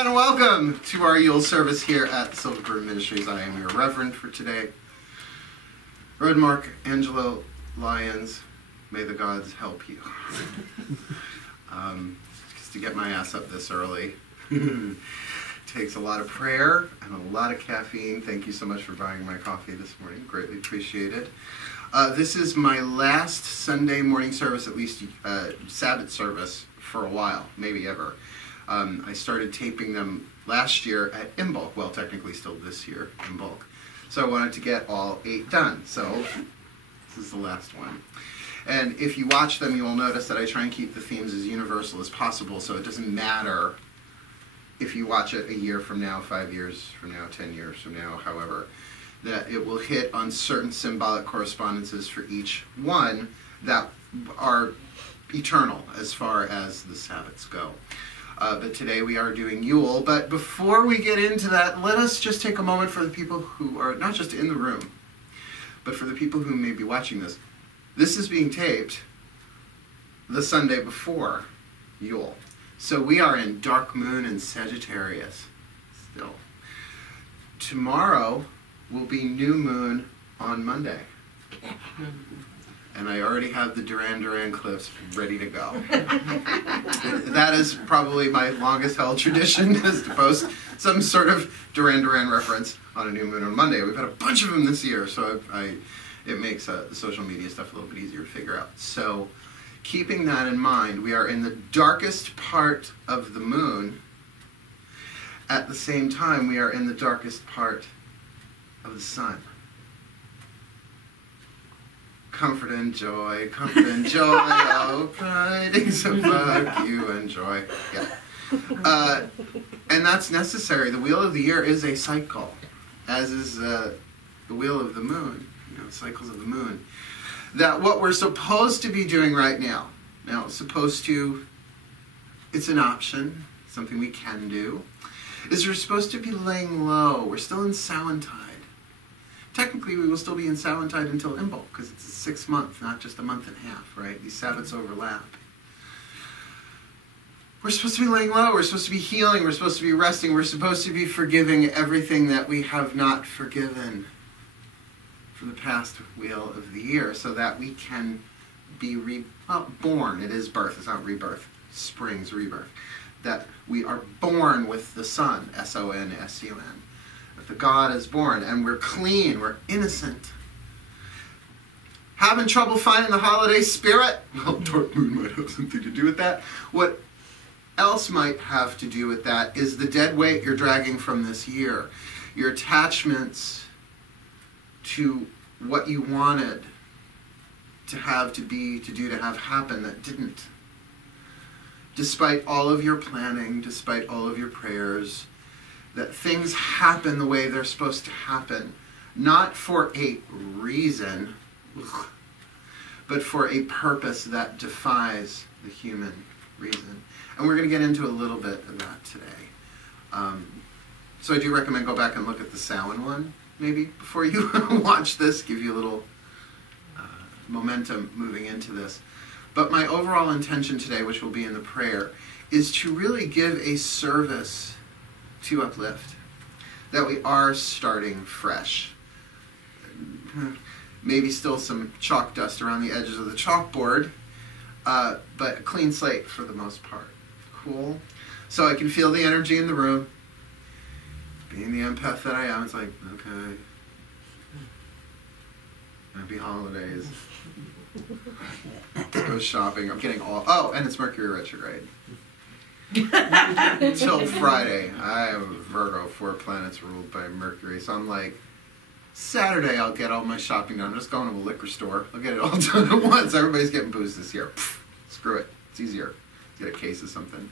And welcome to our Yule service here at Silver Broom Ministries. I am your Reverend for today. Reverend Mark Angelo Lyons, may the gods help you. Just to get my ass up this early takes a lot of prayer and a lot of caffeine. Thank you so much for buying my coffee this morning. Greatly appreciated. This is my last Sunday morning service, at least Sabbath service, for a while, maybe ever. I started taping them last year in bulk, well, technically still this year in bulk. So I wanted to get all 8 done, so this is the last one. And if you watch them, you will notice that I try and keep the themes as universal as possible, so it doesn't matter if you watch it a year from now, 5 years from now, 10 years from now, however, that it will hit on certain symbolic correspondences for each one that are eternal as far as the Sabbats go. But today we are doing Yule. But before we get into that, let us just take a moment for the people who are not just in the room, but for the people who may be watching this. This is being taped the Sunday before Yule. So we are in dark moon in Sagittarius still. Tomorrow will be new moon on Monday. And I already have the Duran Duran clips ready to go. That is probably my longest held tradition, is to post some sort of Duran Duran reference on a new moon on Monday. We've had a bunch of them this year, so it makes the social media stuff a little bit easier to figure out. So keeping that in mind, we are in the darkest part of the moon. At the same time, we are in the darkest part of the sun. Comfort and joy, oh, tidings of fuck you and joy. Yeah. And that's necessary. The wheel of the year is a cycle, as is the wheel of the moon, cycles of the moon. That what we're supposed to be doing right now, it's an option, something we can do, is we're supposed to be laying low. We're still in Samhain. Technically, we will still be in Samhain until Imbolc, because it's a 6 month, not just a month and a half, right? These Sabbats overlap. We're supposed to be laying low, we're supposed to be healing, we're supposed to be resting, we're supposed to be forgiving everything that we have not forgiven for the past wheel of the year, so that we can be born. It is birth, it's not rebirth. Spring's rebirth. That we are born with the sun, S-O-N-S-U-N. The God is born, and we're clean, we're innocent. Having trouble finding the holiday spirit? Well, dark moon might have something to do with that. What else might have to do with that is the dead weight you're dragging from this year. Your attachments to what you wanted to have, to be, to do, to have happen that didn't. Despite all of your planning, despite all of your prayers, that things happen the way they're supposed to happen, not for a reason, but for a purpose that defies the human reason. And we're going to get into a little bit of that today. So I do recommend go back and look at the Samhain one, maybe, before you watch this, give you a little momentum moving into this. But my overall intention today, which will be in the prayer, is to really give a service to uplift, that we are starting fresh. Maybe still some chalk dust around the edges of the chalkboard, but a clean slate for the most part. Cool? So I can feel the energy in the room. Being the empath that I am, it's like, okay, happy holidays. Let's go shopping. I'm getting and it's Mercury retrograde. Until Friday. I am a Virgo, 4 planets ruled by Mercury. So I'm like, Saturday I'll get all my shopping done. I'm just going to a liquor store. I'll get it all done at once. Everybody's getting booze this year. Pfft, screw it. It's easier. Get a case of something.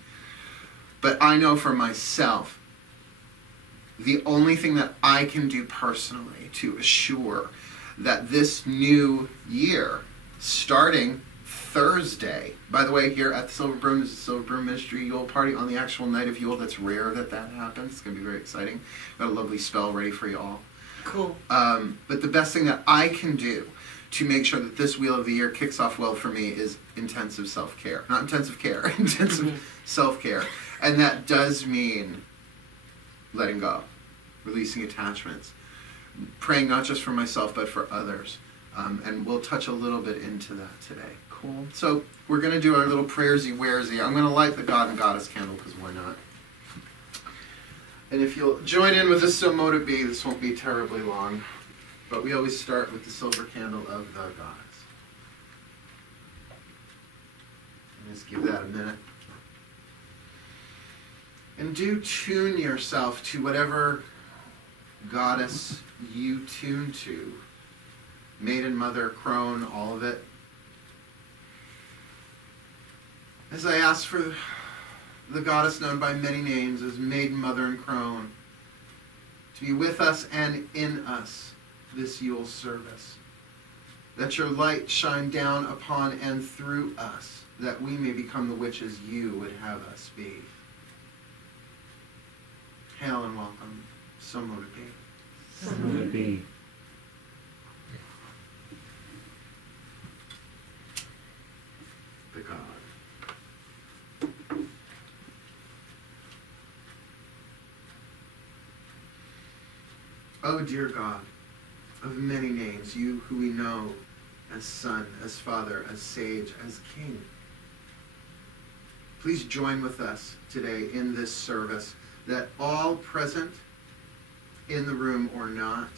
But I know for myself, the only thing that I can do personally to assure that this new year, starting Thursday, by the way, here at the Silver Broom, there's a Silver Broom Ministry Yule party on the actual night of Yule. That's rare that happens. It's going to be very exciting. Got a lovely spell ready for you all. Cool. But the best thing that I can do to make sure that this wheel of the year kicks off well for me is intensive self-care. Not intensive care, intensive self-care. And that does mean letting go, releasing attachments, praying not just for myself but for others. And we'll touch a little bit into that today. Cool. So we're going to do our little prayersy-waresy. I'm going to light the God and Goddess candle because why not? And if you'll join in with this, so mote it be. This won't be terribly long. But we always start with the silver candle of the Goddess. Just give that a minute. And do tune yourself to whatever goddess you tune to. Maiden, Mother, Crone, all of it. As I ask for the goddess known by many names as Maiden, Mother, and Crone to be with us and in us this Yule service. Let your light shine down upon and through us, that we may become the witches you would have us be. Hail and welcome. So mote it be. So mote it be. The God. Oh, dear God, of many names, you who we know as Son, as Father, as Sage, as King, please join with us today in this service, that all present in the room or not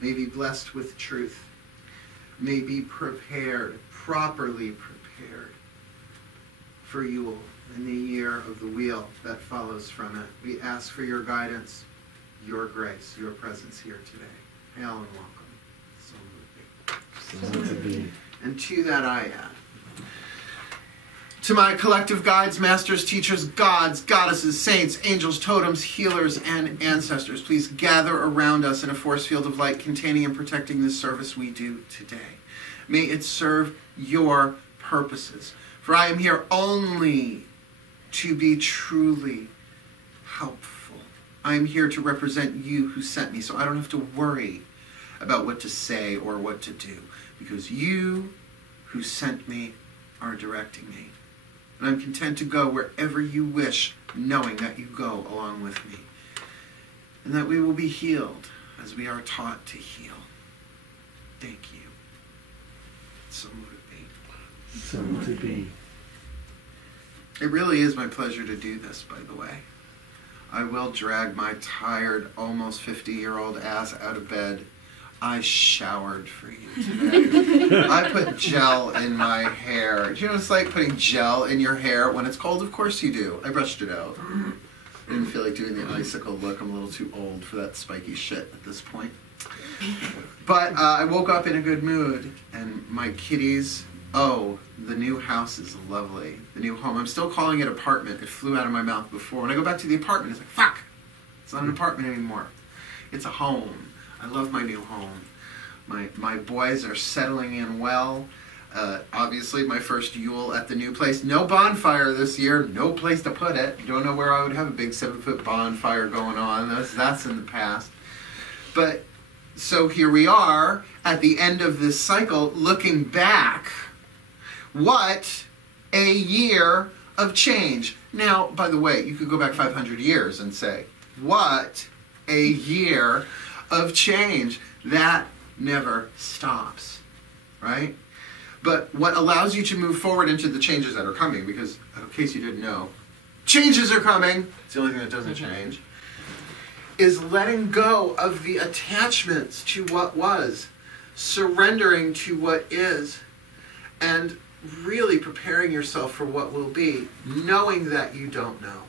may be blessed with truth, may be prepared, properly prepared for Yule and the year of the wheel that follows from it. We ask for your guidance, your grace, your presence here today. Hail and welcome. So mote it be. And to that I add, to my collective guides, masters, teachers, gods, goddesses, saints, angels, totems, healers, and ancestors, please gather around us in a force field of light containing and protecting this service we do today. May it serve your purposes. For I am here only to be truly helpful. I am here to represent you who sent me, so I don't have to worry about what to say or what to do, because you who sent me are directing me. And I'm content to go wherever you wish, knowing that you go along with me, and that we will be healed as we are taught to heal. Thank you. So mote it be. So mote it be. It really is my pleasure to do this, by the way. I will drag my tired, almost 50-year-old ass out of bed. I showered for you today. I put gel in my hair. Do you know what it's like putting gel in your hair when it's cold? Of course you do. I brushed it out. I didn't feel like doing the icicle look. I'm a little too old for that spiky shit at this point. But I woke up in a good mood, and my kitties, oh, the new house is lovely. The new home. I'm still calling it apartment. It flew out of my mouth before. When I go back to the apartment, it's like, fuck! It's not an apartment anymore. It's a home. I love my new home. My boys are settling in well. Obviously, my first Yule at the new place. No bonfire this year. No place to put it. Don't know where I would have a big 7-foot bonfire going on. That's in the past. But, so here we are at the end of this cycle, looking back. What a year of change. Now, by the way, you could go back 500 years and say, what a year of change. That never stops, right? But what allows you to move forward into the changes that are coming, because in case you didn't know, changes are coming, it's the only thing that doesn't change, is letting go of the attachments to what was, surrendering to what is, and really preparing yourself for what will be, knowing that you don't know.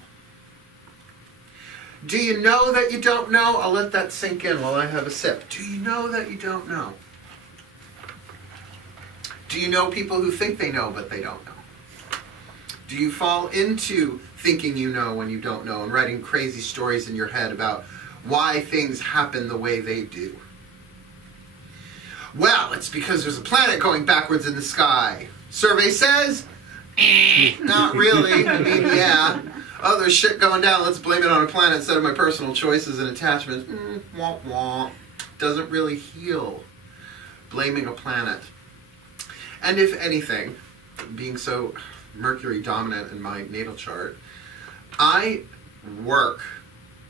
Do you know that you don't know? I'll let that sink in while I have a sip. Do you know that you don't know? Do you know people who think they know but they don't know? Do you fall into thinking you know when you don't know and writing crazy stories in your head about why things happen the way they do? Well, it's because there's a planet going backwards in the sky. Survey says, not really. I mean, yeah. Oh, there's shit going down. Let's blame it on a planet instead of my personal choices and attachments. Womp womp. Doesn't really heal. Blaming a planet. And if anything, being so Mercury dominant in my natal chart, I work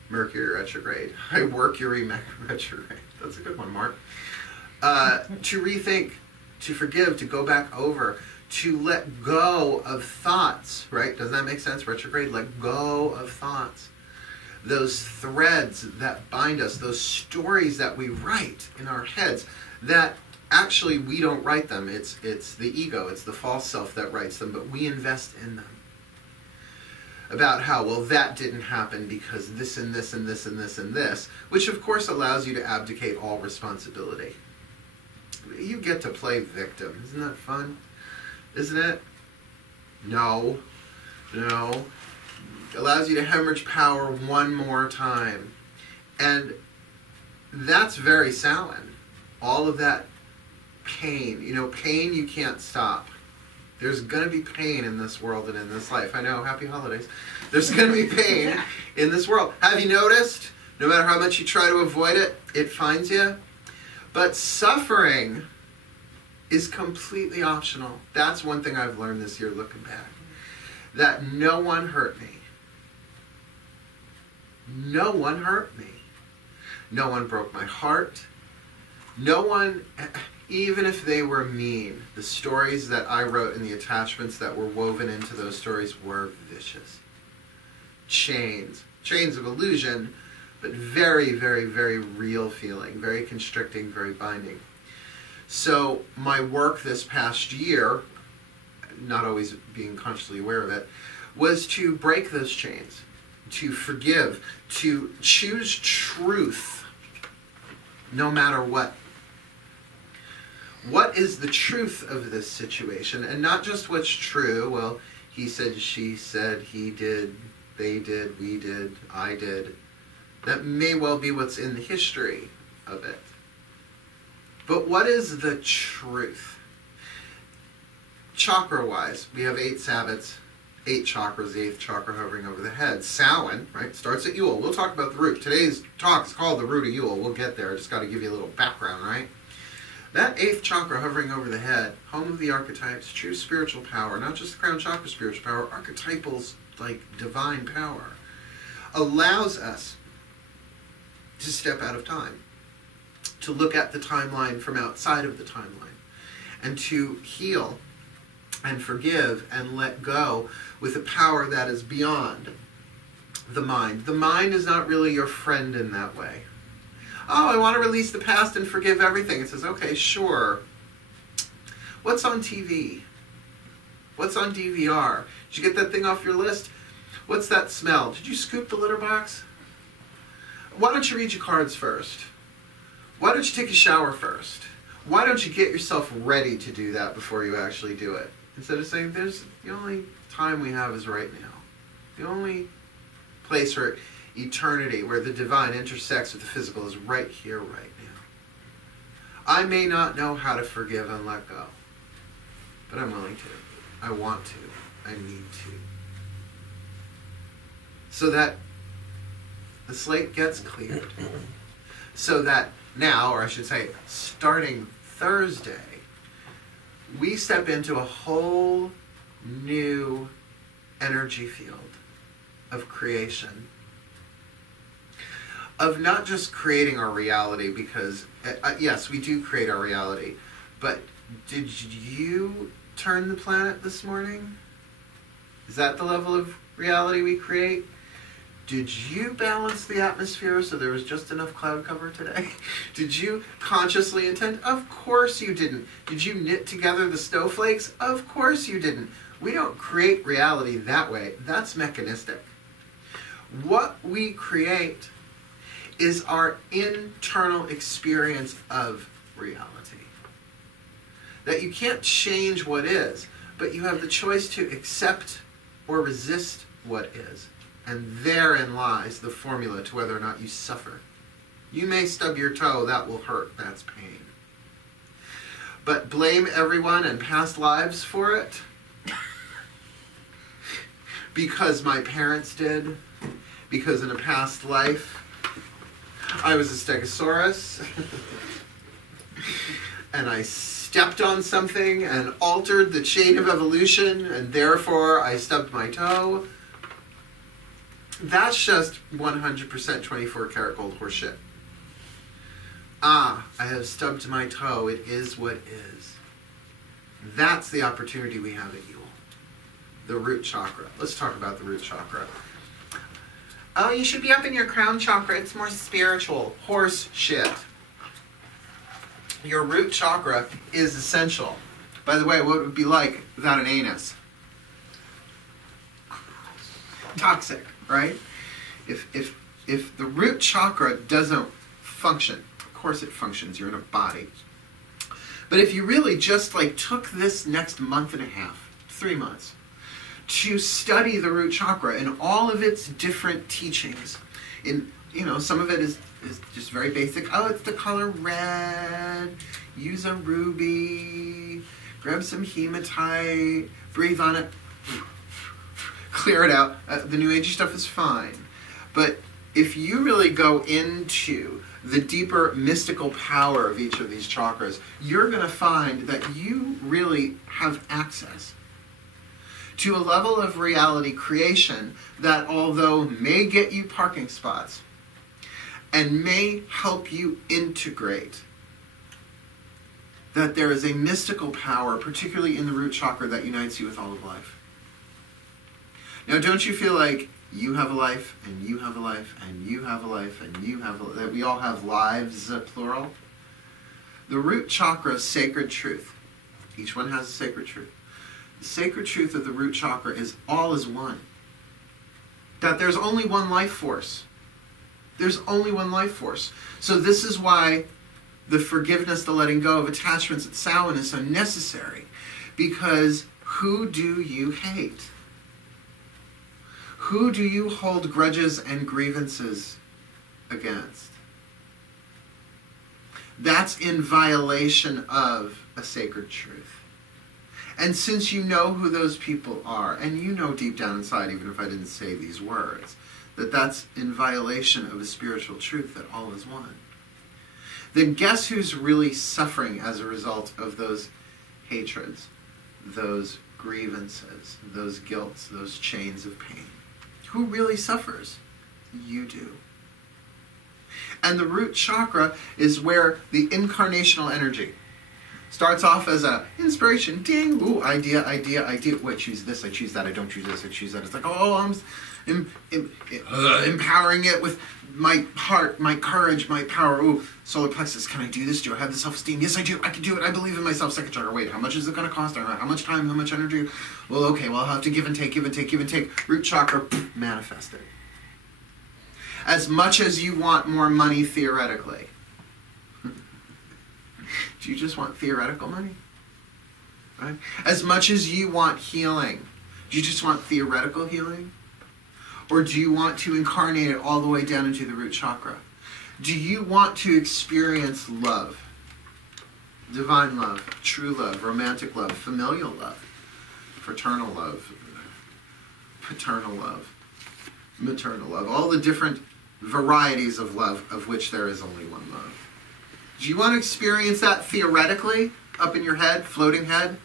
Mercury retrograde. Mercury retrograde. That's a good one, Mark. To rethink, to forgive, to go back over, to let go of thoughts, right? Does that make sense? Retrograde, let go of thoughts. Those threads that bind us, those stories that we write in our heads, that actually we don't write them. It's the ego, it's the false self that writes them, but we invest in them. About how, well, that didn't happen because this and this and this and this and this, which of course allows you to abdicate all responsibility. You get to play victim. Isn't that fun? Isn't it? No. No. Allows you to hemorrhage power one more time. And that's very Samhain. All of that pain. You know, pain you can't stop. There's going to be pain in this world and in this life. I know, happy holidays. There's going to be pain in this world. Have you noticed? No matter how much you try to avoid it, it finds you. But suffering is completely optional. That's one thing I've learned this year looking back. That no one hurt me. No one hurt me. No one broke my heart. No one, even if they were mean, the stories that I wrote and the attachments that were woven into those stories were vicious. Chains of illusion, but very, very, very real feeling, very constricting, very binding. So my work this past year, not always being consciously aware of it, was to break those chains, to forgive, to choose truth no matter what. What is the truth of this situation? And not just what's true. Well, he said, she said, he did, they did, we did, I did. That may well be what's in the history of it. But what is the truth? Chakra-wise, we have 8 Sabbats, 8 chakras, the 8th chakra hovering over the head. Samhain, right, starts at Yule. We'll talk about the root. Today's talk is called the root of Yule. We'll get there. I just got to give you a little background, right? That 8th chakra hovering over the head, home of the archetypes, true spiritual power, not just the crown chakra spiritual power, archetypal's like divine power, allows us to step out of time, to look at the timeline from outside of the timeline, and to heal and forgive and let go with a power that is beyond the mind. The mind is not really your friend in that way. Oh, I want to release the past and forgive everything. It says, okay, sure. What's on TV? What's on DVR? Did you get that thing off your list? What's that smell? Did you scoop the litter box? Why don't you read your cards first? Why don't you take a shower first? Why don't you get yourself ready to do that before you actually do it? Instead of saying, the only time we have is right now. The only place for eternity where the divine intersects with the physical is right here, right now. I may not know how to forgive and let go, but I'm willing to. I want to. I need to. So that the slate gets cleared. So that now, or I should say, starting Thursday, we step into a whole new energy field of creation. Of not just creating our reality, because, yes, we do create our reality, but did you turn the planet this morning? Is that the level of reality we create? Did you balance the atmosphere so there was just enough cloud cover today? Did you consciously intend? Of course you didn't. Did you knit together the snowflakes? Of course you didn't. We don't create reality that way. That's mechanistic. What we create is our internal experience of reality. That you can't change what is, but you have the choice to accept or resist what is. And therein lies the formula to whether or not you suffer. You may stub your toe, that will hurt, that's pain. But blame everyone and past lives for it? Because my parents did? Because in a past life, I was a stegosaurus, and I stepped on something and altered the chain of evolution, and therefore I stubbed my toe. That's just 100% 24 karat gold horseshit. Ah, I have stubbed my toe. It is what is. That's the opportunity we have at Yule. The root chakra. Let's talk about the root chakra. Oh, you should be up in your crown chakra. It's more spiritual. Horse shit. Your root chakra is essential. By the way, what would it be like without an anus? Toxic, right? If the root chakra doesn't function, of course it functions, you're in a body. But if you really just like took this next month and a half, 3 months, to study the root chakra and all of its different teachings, in some of it is just very basic. Oh, it's the color red. Use a ruby. Grab some hematite. Breathe on it. Clear it out. The New Agey stuff is fine. But if you really go into the deeper mystical power of each of these chakras, you're going to find that you really have access to a level of reality creation that, although may get you parking spots and may help you integrate, that there is a mystical power, particularly in the root chakra, that unites you with all of life. Now, don't you feel like you have a life, and you have a life, and you have a life, and you have a life, that we all have lives, plural? The root chakra is sacred truth. Each one has a sacred truth. The sacred truth of the root chakra is all is one. That there's only one life force. There's only one life force. So this is why the forgiveness, the letting go of attachments at Samhain is so necessary. Because who do you hate? Who do you hold grudges and grievances against? That's in violation of a sacred truth. And since you know who those people are, and you know deep down inside, even if I didn't say these words, that that's in violation of a spiritual truth that all is one, then guess who's really suffering as a result of those hatreds, those grievances, those guilts, those chains of pain? Who really suffers? You do. And the root chakra is where the incarnational energy starts off as a inspiration, ding, ooh, idea. Wait, I choose this, I choose that, I don't choose this, I choose that. It's like, oh, I'm empowering it with my heart, my courage, my power. Ooh, solar plexus, can I do this? Do I have the self-esteem? Yes, I do. I can do it. I believe in myself. Second chakra. Wait, how much is it going to cost? How much time? How much energy? Well, okay, well, I'll have to give and take, give and take, give and take. Root chakra, manifest it. As much as you want more money theoretically. Do you just want theoretical money? Right? As much as you want healing, do you just want theoretical healing? Or do you want to incarnate it all the way down into the root chakra? Do you want to experience love? Divine love, true love, romantic love, familial love, fraternal love, paternal love, maternal love, all the different varieties of love, of which there is only one love. Do you want to experience that theoretically, up in your head, floating head?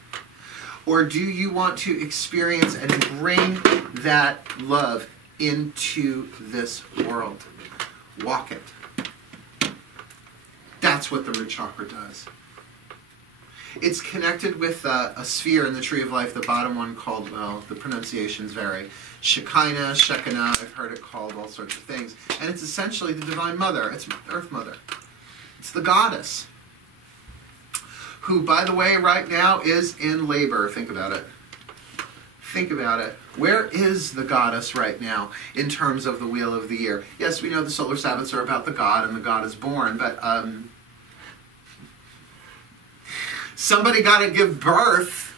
Or do you want to experience and bring that love into this world? Walk it. That's what the root chakra does. It's connected with a sphere in the tree of life, the bottom one called, well, the pronunciations vary. Shekinah, Shekinah, I've heard it called all sorts of things. And it's essentially the Divine Mother. It's Earth Mother. It's the goddess, who, by the way, right now is in labor. Think about it. Think about it. Where is the goddess right now in terms of the wheel of the year? Yes, we know the solar Sabbats are about the god and the god is born, but somebody got to give birth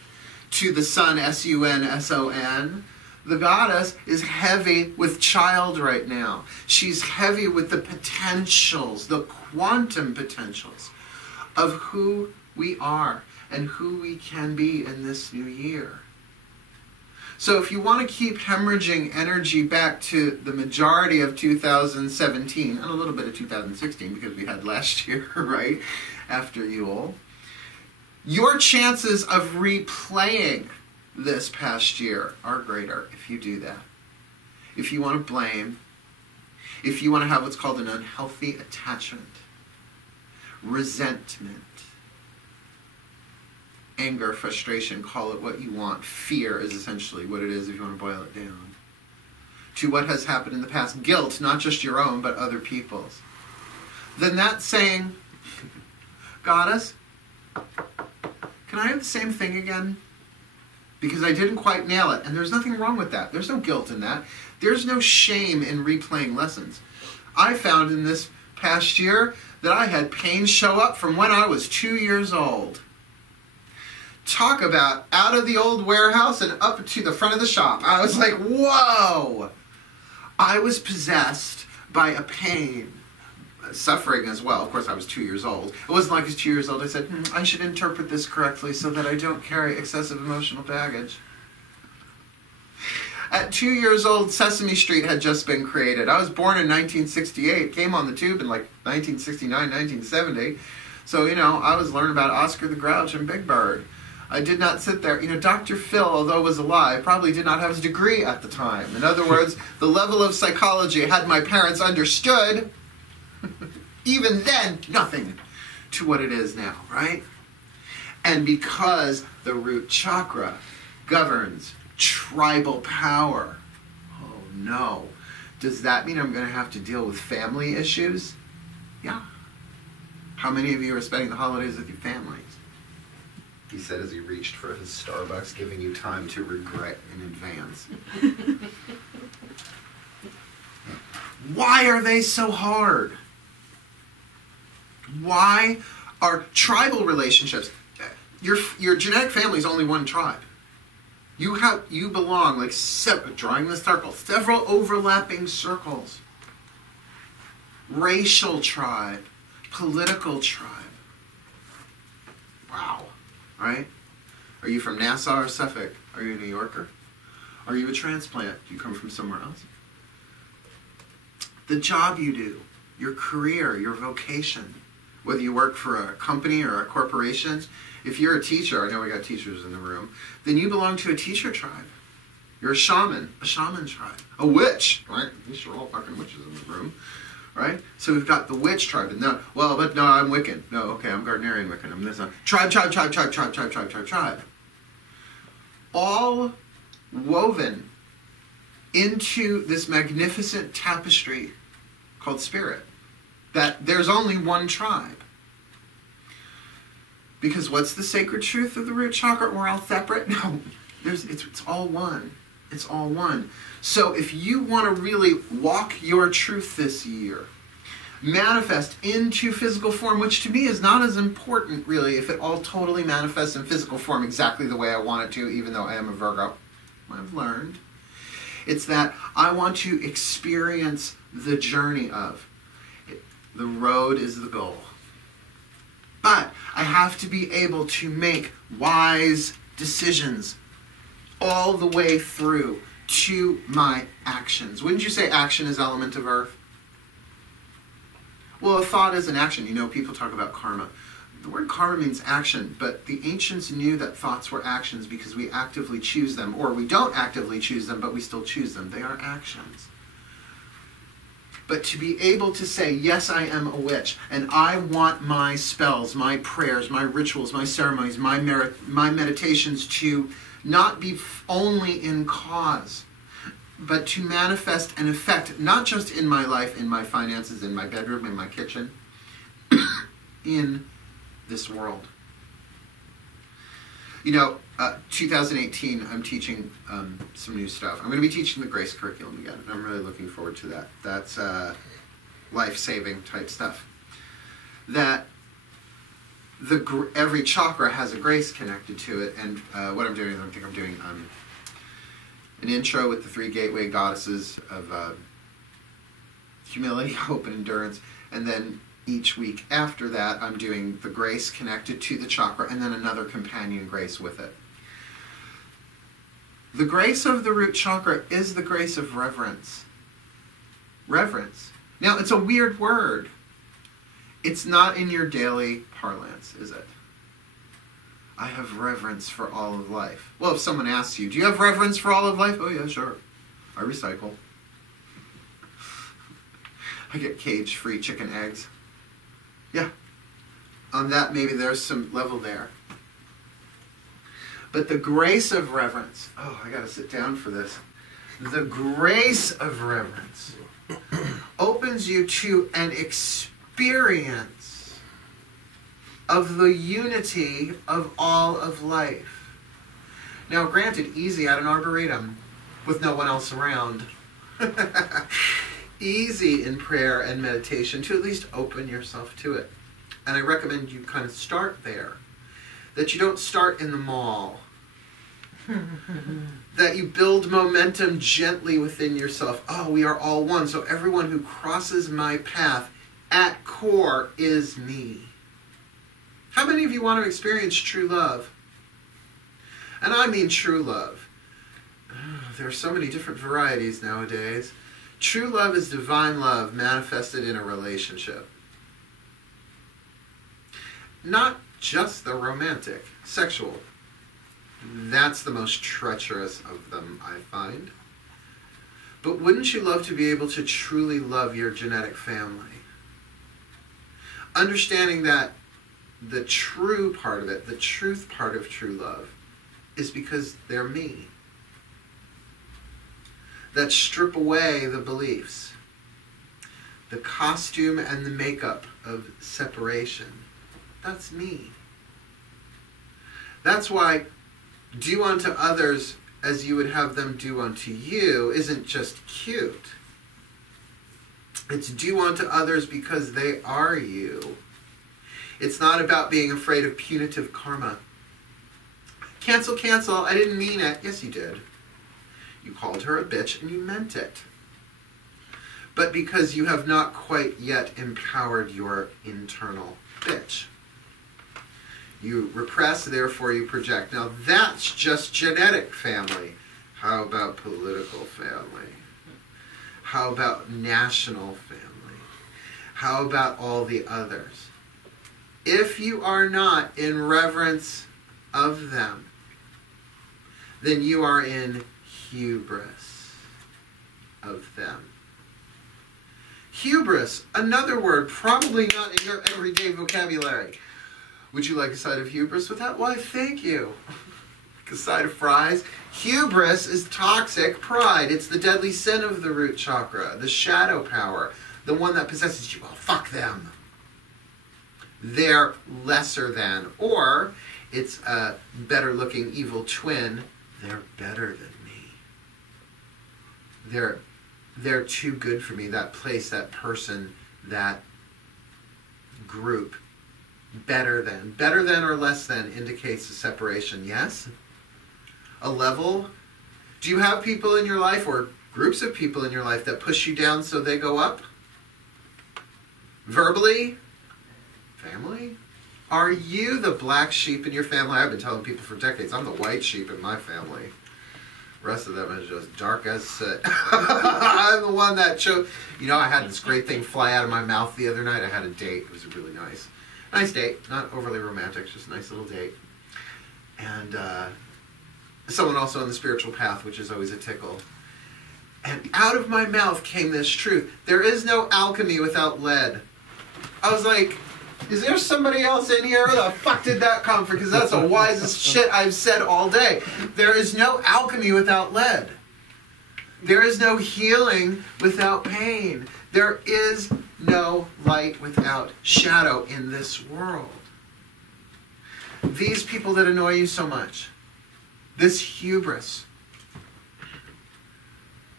to the sun, S-U-N-S-O-N. The goddess is heavy with child right now. She's heavy with the potentials, the quantum potentials of who we are and who we can be in this new year. So if you want to keep hemorrhaging energy back to the majority of 2017, and a little bit of 2016 because we had last year, right, after Yule, your chances of replaying this past year are greater if you do that. if you want to blame, if you want to have what's called an unhealthy attachment, resentment, anger, frustration, call it what you want. Fear is essentially what it is if you want to boil it down. To what has happened in the past. Guilt, not just your own, but other people's. Then that's saying, Goddess, can I have the same thing again? Because I didn't quite nail it. And there's nothing wrong with that. There's no guilt in that. There's no shame in replaying lessons. I found in this past year that I had pain show up from when I was 2 years old. Talk about out of the old warehouse and up to the front of the shop. I was like, whoa! I was possessed by a pain, suffering as well. Of course, I was 2 years old. It wasn't like I was 2 years old. I said, I should interpret this correctly so that I don't carry excessive emotional baggage. At 2 years old, Sesame Street had just been created. I was born in 1968, came on the tube in like 1969, 1970. So, I was learning about Oscar the Grouch and Big Bird. I did not sit there. Dr. Phil, although was alive, probably did not have his degree at the time. In other words, the level of psychology, had my parents understood, even then, nothing to what it is now, right? And because the root chakra governs tribal power, oh no. Does that mean I'm going to have to deal with family issues? Yeah. How many of you are spending the holidays with your families? He said as he reached for his Starbucks, giving you time to regret in advance. Why are they so hard? Why are tribal relationships? Your genetic family is only one tribe. You belong, like drawing the circle, several overlapping circles. Racial tribe, political tribe. Wow. Right? Are you from Nassau or Suffolk? Are you a New Yorker? Are you a transplant? Do you come from somewhere else? The job you do, your career, your vocation, whether you work for a company or a corporation, if you're a teacher, I know we got teachers in the room, then you belong to a teacher tribe. You're a shaman tribe. A witch, right? These are all fucking witches in the room. Right? So we've got the witch tribe. And no, I'm Wiccan. No, okay, I'm Gardnerian Wiccan. I'm this. Tribe. All woven into this magnificent tapestry called spirit. That there's only one tribe. Because what's the sacred truth of the root chakra? We're all separate? No. It's all one. It's all one. So if you want to really walk your truth this year, manifest into physical form, which to me is not as important really if it all totally manifests in physical form exactly the way I want it to, even though I am a Virgo. I've learned. It's that I want to experience the journey of. The road is the goal. But I have to be able to make wise decisions all the way through to my actions. Wouldn't you say action is element of earth? Well, a thought is an action. People talk about karma. The word karma means action, but the ancients knew that thoughts were actions because we actively choose them, or we don't actively choose them, but we still choose them. They are actions. But to be able to say, yes, I am a witch, and I want my spells, my prayers, my rituals, my ceremonies, my meditations to not be only in cause, but to manifest an effect, not just in my life, in my finances, in my bedroom, in my kitchen, in this world. 2018, I'm teaching some new stuff. I'm going to be teaching the Grace curriculum again, and I'm really looking forward to that. That's life-saving type stuff. That every chakra has a grace connected to it, and what I'm doing, I'm doing an intro with the 3 gateway goddesses of humility, hope, and endurance, and then each week after that, I'm doing the grace connected to the chakra, and then another companion grace with it. The grace of the root chakra is the grace of reverence. Reverence. Now, it's a weird word. It's not in your daily parlance, is it? I have reverence for all of life. Well, if someone asks you, do you have reverence for all of life? Oh, yeah, sure. I recycle. I get cage-free chicken eggs. Yeah. On that, maybe there's some level there. But the grace of reverence, oh, I gotta sit down for this. The grace of reverence opens you to an experience of the unity of all of life. Now, granted, easy at an arboretum with no one else around. Easy in prayer and meditation to at least open yourself to it. And I recommend you kind of start there. That you don't start in the mall. That you build momentum gently within yourself. Oh, we are all one. So everyone who crosses my path at core is me. How many of you want to experience true love? And I mean true love. There are so many different varieties nowadays. True love is divine love manifested in a relationship. Not just the romantic, sexual. That's the most treacherous of them, I find. But wouldn't you love to be able to truly love your genetic family? Understanding that the true part of it, the truth part of true love, is because they're me. That strip away the beliefs, the costume and the makeup of separation. That's me. That's why do unto others as you would have them do unto you isn't just cute. It's do unto others because they are you. It's not about being afraid of punitive karma. Cancel, cancel, I didn't mean it. Yes, you did. You called her a bitch and you meant it. But because you have not quite yet empowered your internal bitch. You repress, therefore you project. Now that's just genetic family. How about political family? How about national family? How about all the others? If you are not in reverence of them, then you are in hubris of them. Hubris, another word probably not in your everyday vocabulary. Would you like a side of hubris with that? Why, thank you. A side of fries. Hubris is toxic pride. It's the deadly sin of the root chakra, the shadow power, the one that possesses you. Well, fuck them. They're lesser than. Or it's a better looking evil twin. They're better than me. They're too good for me. That place, that person, that group. Better than. Better than or less than indicates a separation, yes? A level? Do you have people in your life or groups of people in your life that push you down so they go up? Verbally? Family? Are you the black sheep in your family? I've been telling people for decades, I'm the white sheep in my family. The rest of them is just dark as soot. I'm the one that chose. You know, I had this great thing fly out of my mouth the other night. I had a date. It was really nice. Nice date, not overly romantic, just a nice little date. And someone also on the spiritual path, which is always a tickle. And out of my mouth came this truth. There is no alchemy without lead. I was like, is there somebody else in here? Where the fuck did that come from? Because that's the wisest shit I've said all day. There is no alchemy without lead. There is no healing without pain. There is no light without shadow in this world. These people that annoy you so much, this hubris.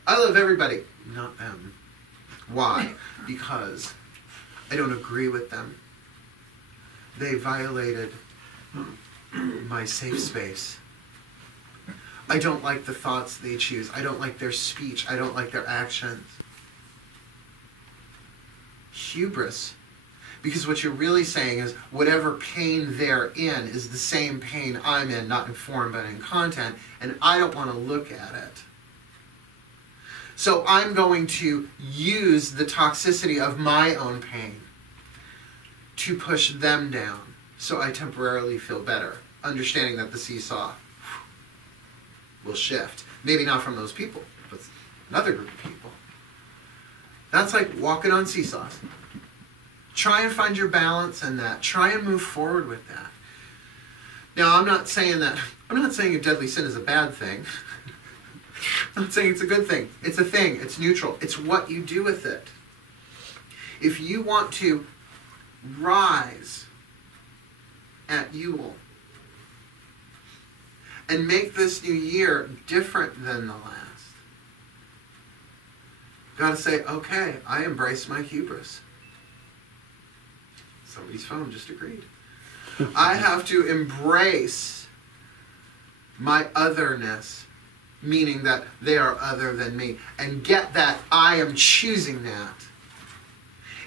I love everybody, not them. Why? Because I don't agree with them. They violated my safe space. I don't like the thoughts they choose. I don't like their speech. I don't like their actions. Hubris. Because what you're really saying is whatever pain they're in is the same pain I'm in, not in form but in content, and I don't want to look at it. So I'm going to use the toxicity of my own pain to push them down so I temporarily feel better, understanding that the seesaw will shift. Maybe not from those people, but another group of people. That's like walking on seesaws. Try and find your balance in that. Try and move forward with that. Now, I'm not saying a deadly sin is a bad thing. I'm not saying it's a good thing. It's a thing. It's neutral. It's what you do with it. If you want to rise at Yule and make this new year different than the last, you've got to say, okay, I embrace my hubris. Somebody's phone just agreed. I have to embrace my otherness, meaning that they are other than me, and get that I am choosing that.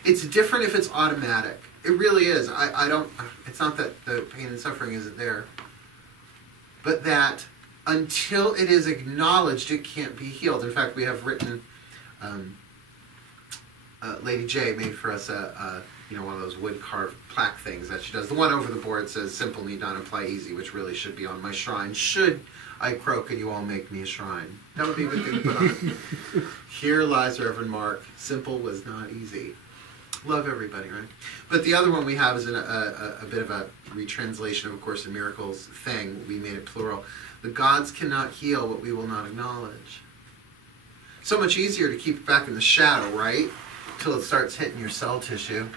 It's different if it's automatic. It really is. It's not that the pain and suffering isn't there, but that until it is acknowledged, it can't be healed. In fact, we have written, Lady J made for us one of those wood carved plaque things that she does. The one over the board says, "Simple need not imply easy," which really should be on my shrine. Should I croak and you all make me a shrine? That would be a good thing to put on. Here lies Reverend Mark. Simple was not easy. Love everybody, right? But the other one we have is a bit of a retranslation of A Course in Miracles thing. We made it plural. The gods cannot heal what we will not acknowledge. So much easier to keep it back in the shadow, right? Until it starts hitting your cell tissue.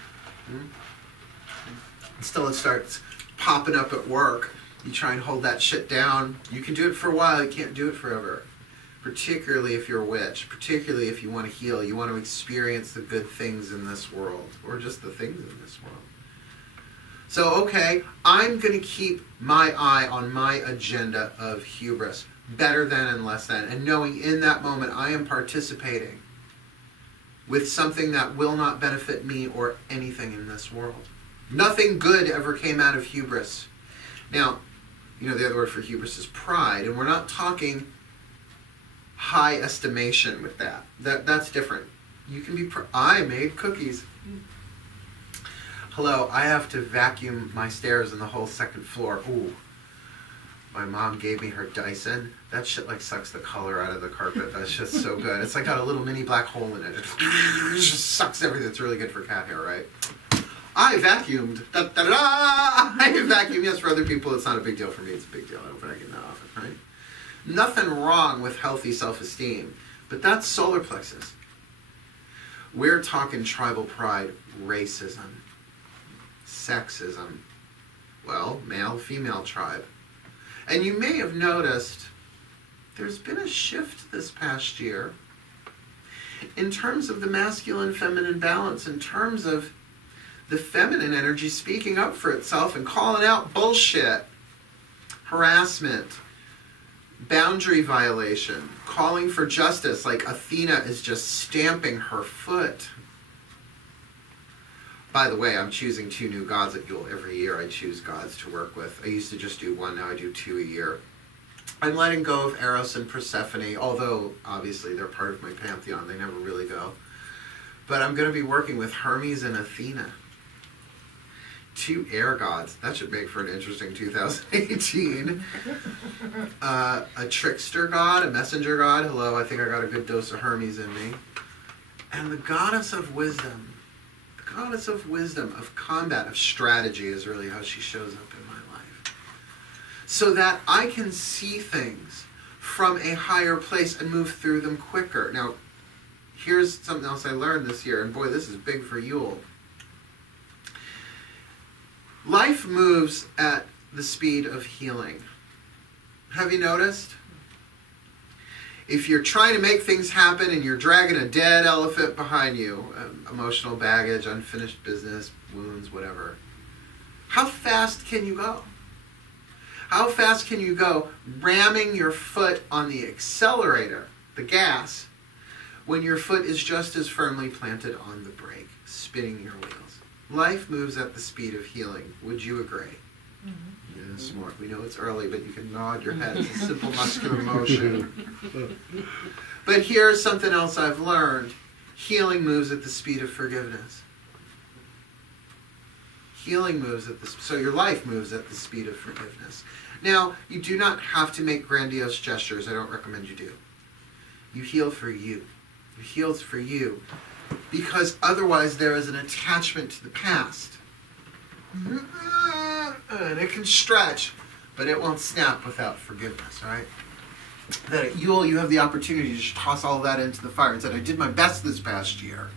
Until it starts popping up at work. You try and hold that shit down. You can do it for a while. You can't do it forever. Particularly if you're a witch. Particularly if you want to heal. You want to experience the good things in this world. Or just the things in this world. So, okay, I'm going to keep my eye on my agenda of hubris. Better than and less than. And knowing in that moment I am participating with something that will not benefit me or anything in this world. Nothing good ever came out of hubris. Now, the other word for hubris is pride, and we're not talking high estimation with that. That's different. You can be I made cookies. Hello, I have to vacuum my stairs and the whole second floor. Ooh. My mom gave me her Dyson. That shit like sucks the color out of the carpet. That's just so good. It's like got a little mini black hole in it. It just sucks everything. It's really good for cat hair, right? I vacuumed. Da, da, da, da. I vacuumed. Yes, for other people, it's not a big deal. For me, it's a big deal. I don't vacuum that often, right? Nothing wrong with healthy self-esteem, but that's solar plexus. We're talking tribal pride, racism, sexism. Well, male-female tribe. And you may have noticed there's been a shift this past year in terms of the masculine-feminine balance, in terms of the feminine energy speaking up for itself and calling out bullshit, harassment, boundary violation, calling for justice, like Athena is just stamping her foot. By the way, I'm choosing 2 new gods at Yule. Every year I choose gods to work with. I used to just do 1, now I do 2 a year. I'm letting go of Eros and Persephone, although obviously they're part of my pantheon. They never really go. But I'm going to be working with Hermes and Athena. 2 air gods. That should make for an interesting 2018. A trickster god, a messenger god. Hello, I think I got a good dose of Hermes in me. And the goddess of wisdom. Goddess of wisdom, of combat, of strategy is really how she shows up in my life. So that I can see things from a higher place and move through them quicker. Now, here's something else I learned this year, and boy, this is big for Yule. Life moves at the speed of healing. Have you noticed? If you're trying to make things happen and you're dragging a dead elephant behind you, emotional baggage, unfinished business, wounds, whatever, how fast can you go? How fast can you go ramming your foot on the accelerator, the gas, when your foot is just as firmly planted on the brake, spinning your wheels? Life moves at the speed of healing. Would you agree? Mm-hmm. Yes, Mark. We know it's early, but you can nod your head. It's a simple muscular motion. But here's something else I've learned. Healing moves at the speed of forgiveness. Healing moves at the... So your life moves at the speed of forgiveness. Now, you do not have to make grandiose gestures. I don't recommend you do. You heal for you. You heal for you. because otherwise there is an attachment to the past. And it can stretch, but it won't snap without forgiveness, right? That at Yule, you have the opportunity to just toss all that into the fire and say, I did my best this past year.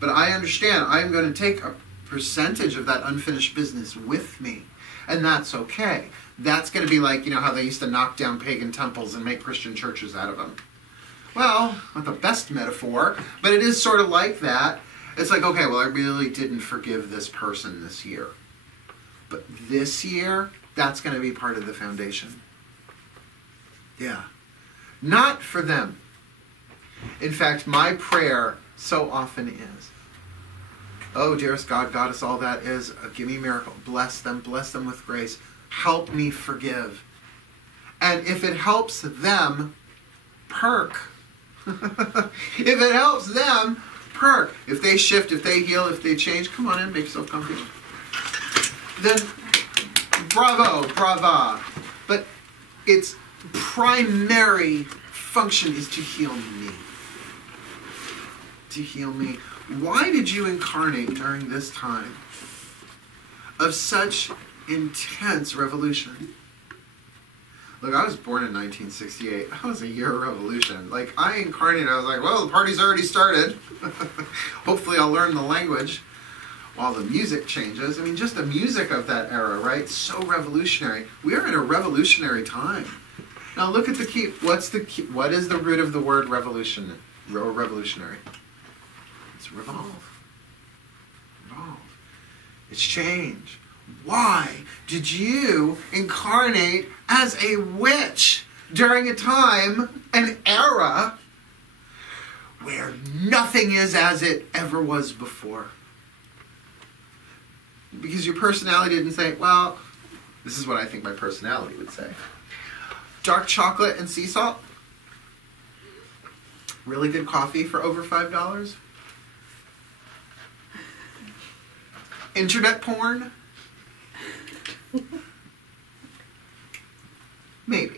But I understand I'm going to take a percentage of that unfinished business with me. And that's okay. That's going to be like, how they used to knock down pagan temples and make Christian churches out of them. Well, not the best metaphor, but it is sort of like that. It's like, okay, well, I really didn't forgive this person this year. But this year, that's going to be part of the foundation. Yeah. Not for them. In fact, my prayer so often is, oh, dearest God, Goddess, all that is, give me a miracle. Bless them with grace. Help me forgive. And if it helps them, perk. If it helps them, perk. If they shift, if they heal, if they change, come on in, make yourself comfy. Then, bravo, brava. But its primary function is to heal me. To heal me. Why did you incarnate during this time of such intense revolution? Look, I was born in 1968. That was a year of revolution. Like, I incarnated, I was like, well, the party's already started. Hopefully I'll learn the language while the music changes. I mean, just the music of that era, right? So revolutionary. We are in a revolutionary time. Now look at the key. What is the root of the word revolution or revolutionary? It's revolve. Revolve. It's change. Why did you incarnate as a witch during a time, an era, where nothing is as it ever was before? Because your personality didn't say, well, this is what I think my personality would say. Dark chocolate and sea salt. Really good coffee for over $5. Internet porn. Maybe.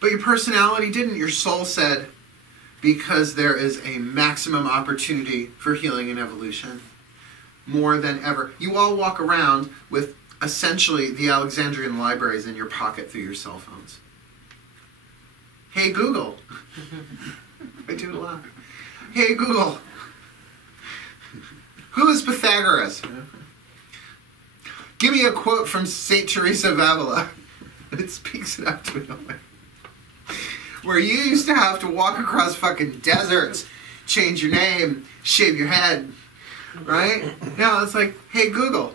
But your personality didn't. Your soul said, because there is a maximum opportunity for healing and evolution. More than ever. You all walk around with essentially the Alexandrian libraries in your pocket through your cell phones. Hey Google. I do it a lot. Hey Google. Who is Pythagoras? Give me a quote from St. Teresa of Avila. It speaks it up to me. Where you used to have to walk across fucking deserts, change your name, shave your head, right? Now it's like, hey Google.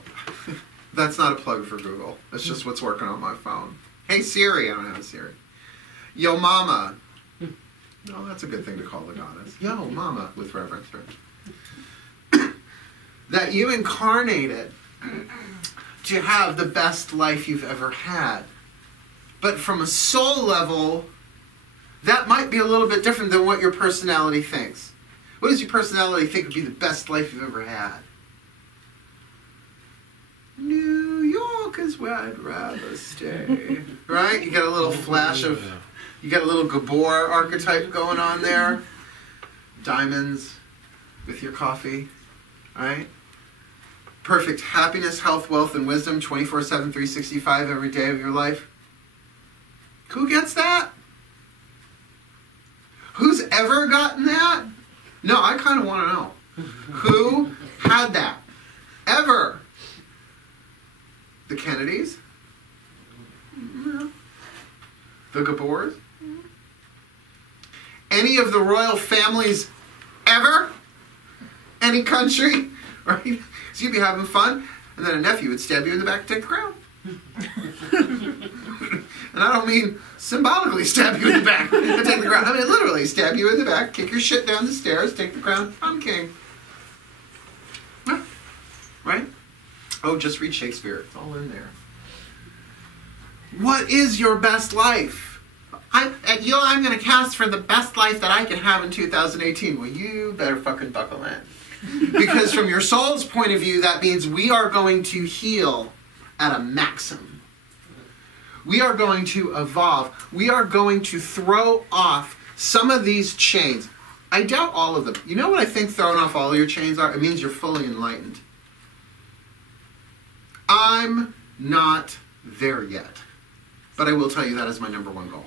That's not a plug for Google. That's just what's working on my phone. Hey Siri. I don't have a Siri. Yo mama. No, that's a good thing to call the goddess. Yo mama, with reverence, right? That you incarnated to have the best life you've ever had. But from a soul level, that might be a little bit different than what your personality thinks. What does your personality think would be the best life you've ever had? New York is where I'd rather stay. Right? You got a little flash of, you got a little Gabor archetype going on there. Diamonds with your coffee. Right? Perfect happiness, health, wealth, and wisdom 24/7, 365 every day of your life. Who gets that? Who's ever gotten that? No, I kind of want to know. Who had that? Ever? The Kennedys? No. The Gabors? Any of the royal families ever? Any country? Right? So you'd be having fun, and then a nephew would stab you in the back and take the crown. And I don't mean symbolically stab you in the back and take the crown. I mean literally stab you in the back, kick your shit down the stairs, take the crown. I'm king. Right? Oh, just read Shakespeare. It's all in there. What is your best life? At Yule, I'm going to cast for the best life that I can have in 2018. Well, you better fucking buckle in. Because from your soul's point of view, that means we are going to heal at a maximum. We are going to evolve. We are going to throw off some of these chains. I doubt all of them. You know what I think throwing off all your chains are? It means you're fully enlightened. I'm not there yet. But I will tell you that is my number one goal.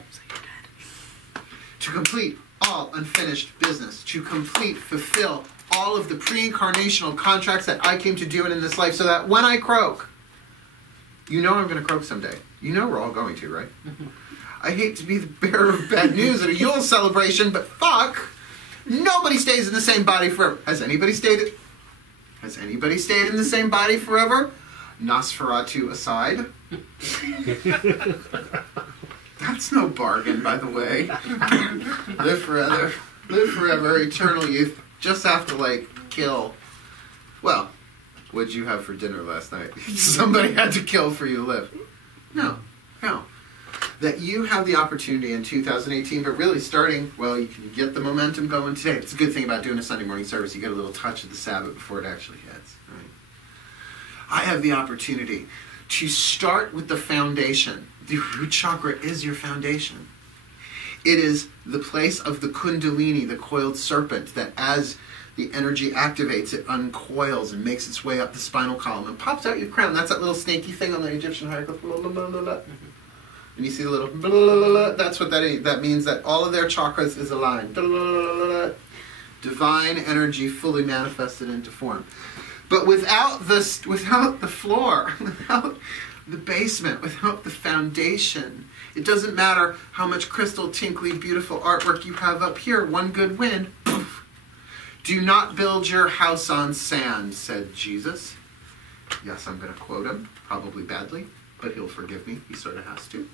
To complete all unfinished business. To complete, fulfill all of the pre-incarnational contracts that I came to do in this life so that when I croak, you know I'm going to croak someday. You know we're all going to, right? I hate to be the bearer of bad news at a Yule celebration, but fuck, nobody stays in the same body forever. Has anybody stayed in the same body forever? Nosferatu aside. That's no bargain, by the way. Live forever, eternal youth. Just have to, like, kill. Well, what'd you have for dinner last night? Somebody had to kill for you to live. No. That you have the opportunity in 2018, but really starting, well, you can get the momentum going today. It's a good thing about doing a Sunday morning service. You get a little touch of the Sabbath before it actually hits. Right? I have the opportunity to start with the foundation. The root chakra is your foundation. It is the place of the kundalini, the coiled serpent, that as the energy activates, it uncoils and makes its way up the spinal column and pops out your crown. That's that little snaky thing on the Egyptian hieroglyph. And you see the little blah, blah, blah, blah. That's what that is. That means that all of their chakras is aligned. Blah, blah, blah, blah. Divine energy fully manifested into form. But without the floor, without the basement, without the foundation, it doesn't matter how much crystal, tinkly, beautiful artwork you have up here. One good wind, poof. Do not build your house on sand, said Jesus. Yes, I'm going to quote him, probably badly, but he'll forgive me. He sort of has to.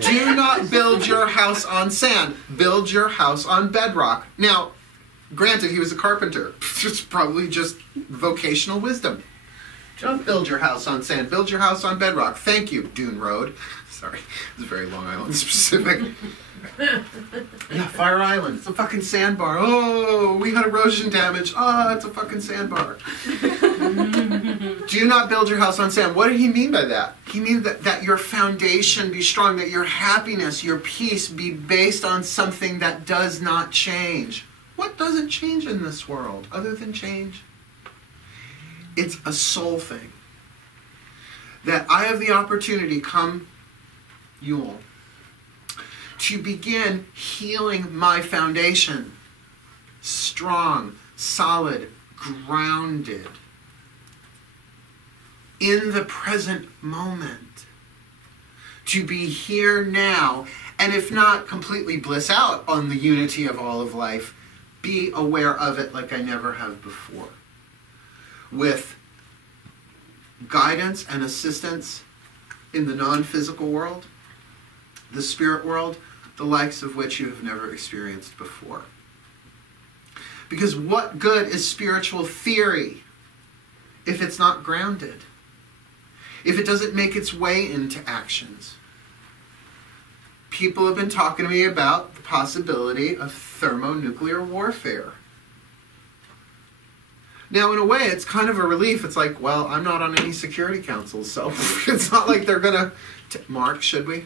Do not build your house on sand. Build your house on bedrock. Now, granted, he was a carpenter. It's probably just vocational wisdom. Don't build your house on sand. Build your house on bedrock. Thank you, Dune Road. Sorry, it's very Long Island specific. Yeah, Fire Island. It's a fucking sandbar. Oh, we had erosion damage. Oh, it's a fucking sandbar. Do not build your house on sand. What did he mean by that? He means that your foundation be strong, that your happiness, your peace be based on something that does not change. What doesn't change in this world other than change? It's a soul thing. That I have the opportunity come Yule to begin healing my foundation. Strong, solid, grounded. In the present moment. To be here now. And if not completely bliss out on the unity of all of life, be aware of it like I never have before. With guidance and assistance in the non-physical world, the spirit world, the likes of which you have never experienced before. Because what good is spiritual theory if it's not grounded? If it doesn't make its way into actions? People have been talking to me about the possibility of thermonuclear warfare. Now, in a way, it's kind of a relief. It's like, well, I'm not on any security councils, so it's not like they're going to... Mark, should we?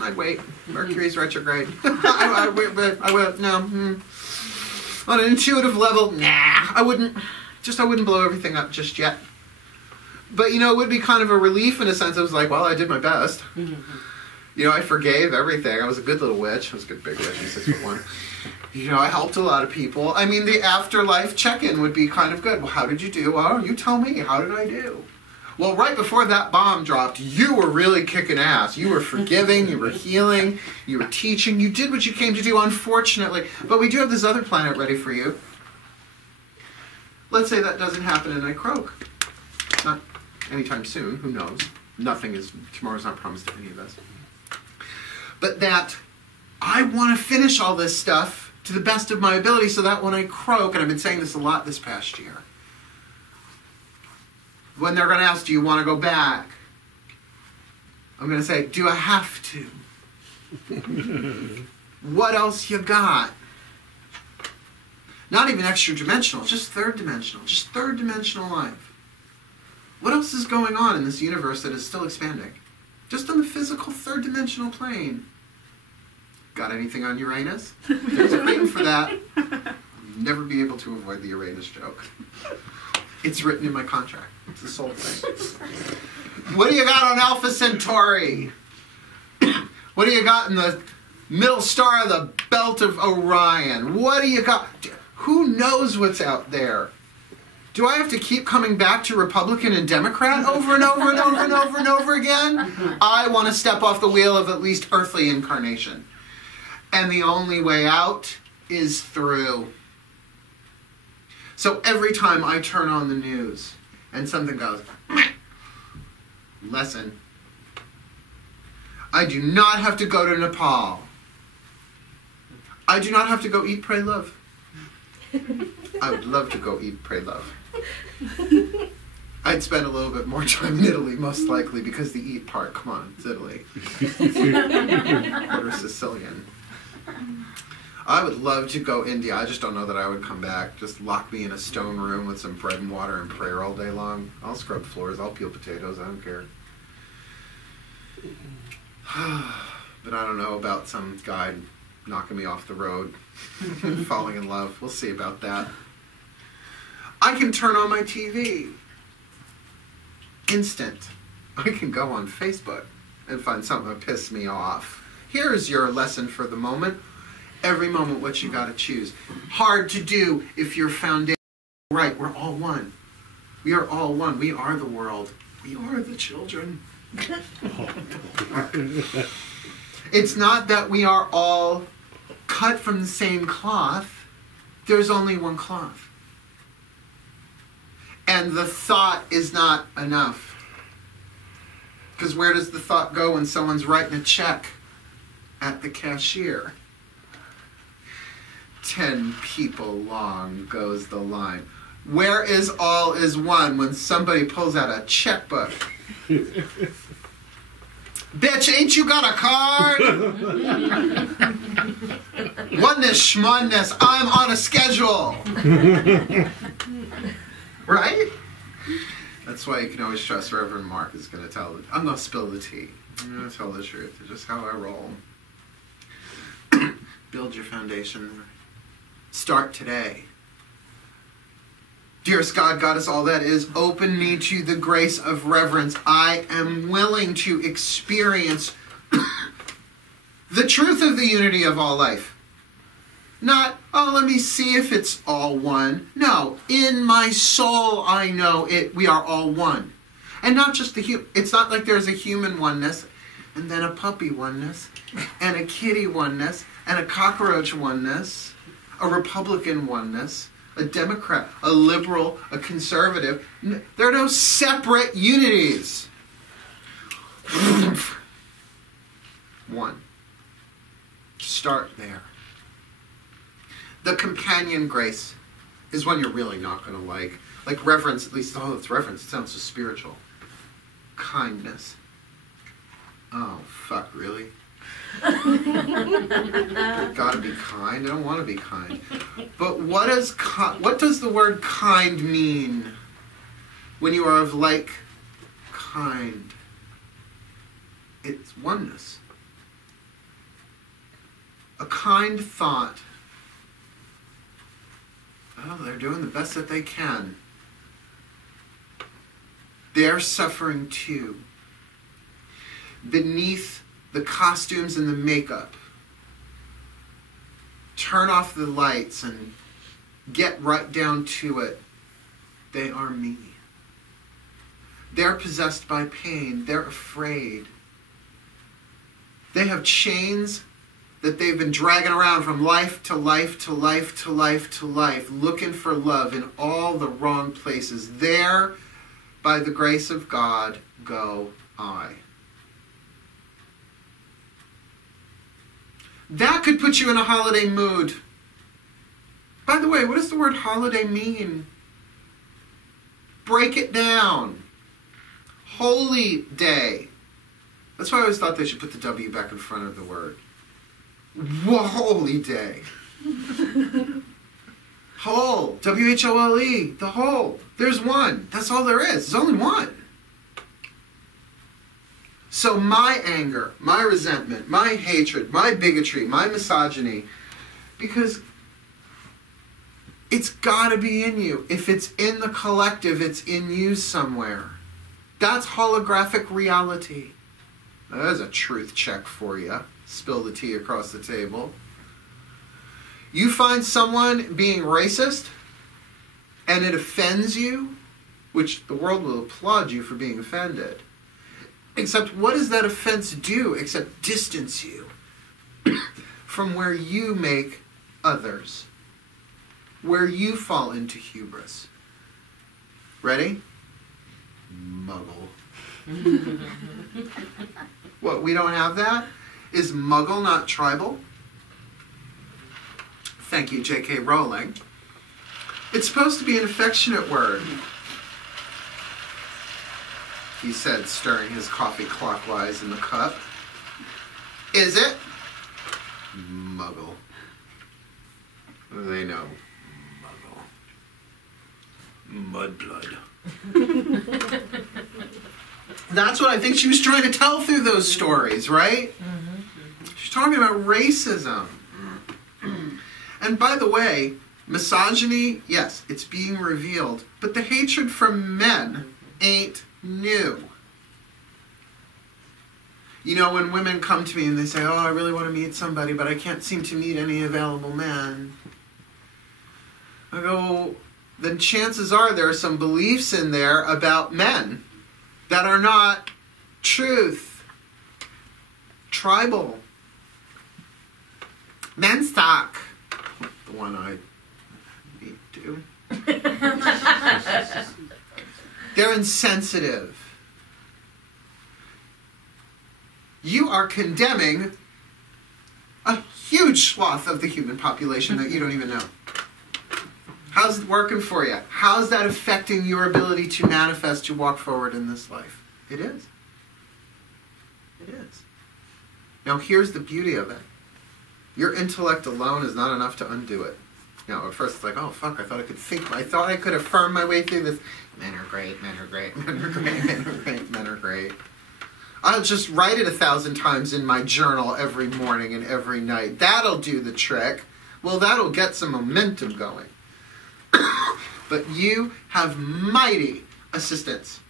I'd wait. Mercury's retrograde. I will. No. On an intuitive level, nah. I wouldn't blow everything up just yet. But, it would be kind of a relief in a sense. I was like, well, I did my best. I forgave everything. I was a good little witch. I was a good big witch. I'm 6'1". I helped a lot of people. I mean, the afterlife check-in would be kind of good. Well, how did you do? Well, you tell me. How did I do? Well, right before that bomb dropped, you were really kicking ass. You were forgiving. You were healing. You were teaching. You did what you came to do, unfortunately. But we do have this other planet ready for you. Let's say that doesn't happen and I croak. Not anytime soon. Who knows? Tomorrow's not promised to any of us. But that I want to finish all this stuff to the best of my ability so that when I croak, and I've been saying this a lot this past year, when they're going to ask, do you want to go back? I'm going to say, do I have to? What else you got? Not even extra dimensional, just third dimensional. Just third dimensional life. What else is going on in this universe that is still expanding? Just on the physical third dimensional plane. Got anything on Uranus? There's a name for that. I'll never be able to avoid the Uranus joke. It's written in my contract. It's the sole thing. What do you got on Alpha Centauri? What do you got in the middle star of the belt of Orion? What do you got? Who knows what's out there? Do I have to keep coming back to Republican and Democrat over and over and over and over and over again? I want to step off the wheel of at least earthly incarnation. And the only way out is through. So every time I turn on the news and something goes, lesson. I do not have to go to Nepal. I do not have to go eat, pray, love. I would love to go eat, pray, love. I'd spend a little bit more time in Italy, most likely, because the eat part, come on, it's Italy. Quarter Sicilian. I would love to go India. I just don't know that I would come back. Just lock me in a stone room with some bread and water and prayer all day long. I'll scrub floors. I'll peel potatoes. I don't care. But I don't know about some guy knocking me off the road, falling in love. We'll see about that. I can turn on my TV. Instant. I can go on Facebook and find something that pisses me off. Here's your lesson for the moment. Every moment, what you got to choose. Hard to do if your foundation is right. We're all one. We are all one. We are the world. We are the children. It's not that we are all cut from the same cloth. There's only one cloth. And the thought is not enough. Because where does the thought go when someone's writing a check at the cashier? 10 people long goes the line. Where is all is one when somebody pulls out a checkbook? Bitch, ain't you got a card? Oneness, schmunness, I'm on a schedule. Right? That's why you can always trust Reverend Mark is going to tell. I'm going to spill the tea. I'm going to tell the truth. It's just how I roll. Build your foundation. Start today. Dearest God, Goddess, all that is, open me to the grace of reverence. I am willing to experience the truth of the unity of all life. Not, oh, let me see if it's all one. No, in my soul I know it. We are all one. And not just the human. It's not like there's a human oneness, and then a puppy oneness, and a kitty oneness, and a cockroach oneness, a Republican oneness, a Democrat, a liberal, a conservative. There are no separate unities. One. Start there. The companion grace is one you're really not going to like. Like reverence, at least, oh, it's reverence. It sounds so spiritual. Kindness. Oh, fuck, really? Gotta be kind. I don't want to be kind. But what does the word kind mean when you are of like kind? It's oneness. A kind thought. Oh, they're doing the best that they can. They're suffering too. Beneath the costumes and the makeup. Turn off the lights and get right down to it. They are me. They're possessed by pain. They're afraid. They have chains that they've been dragging around from life to life to life to life to life, looking for love in all the wrong places. There, by the grace of God, go I. That could put you in a holiday mood. By the way, what does the word holiday mean? Break it down. Holy day. That's why I always thought they should put the W back in front of the word. Holy day. Whole. W-H-O-L-E. The whole. There's one. That's all there is. There's only one. So my anger, my resentment, my hatred, my bigotry, my misogyny, because it's got to be in you. If it's in the collective, it's in you somewhere. That's holographic reality. Now, there's a truth check for you. Spill the tea across the table. You find someone being racist, and it offends you, which the world will applaud you for being offended. Except what does that offense do except distance you from where you make others, where you fall into hubris. Ready? Muggle. What, we don't have that? Is muggle not tribal? Thank you, J.K. Rowling. It's supposed to be an affectionate word, he said, stirring his coffee clockwise in the cup. Is it? Muggle. What do they know? Muggle. Mudblood. That's what I think she was trying to tell through those stories, right? She's talking about racism. And by the way, misogyny, yes, it's being revealed, but the hatred from men ain't new. You know, when women come to me and they say, oh, I really want to meet somebody, but I can't seem to meet any available men. I go, well, then chances are there are some beliefs in there about men that are not truth. Tribal. Men suck. The one I beat to. They're insensitive. You are condemning a huge swath of the human population that you don't even know. How's it working for you? How's that affecting your ability to manifest, to walk forward in this life? It is. It is. Now here's the beauty of it. Your intellect alone is not enough to undo it. You know, at first it's like, oh fuck, I thought I could affirm my way through this. Men are great, men are great, men are great, men are great, men are great. I'll just write it 1,000 times in my journal every morning and every night. That'll do the trick. Well, that'll get some momentum going. But you have mighty assistance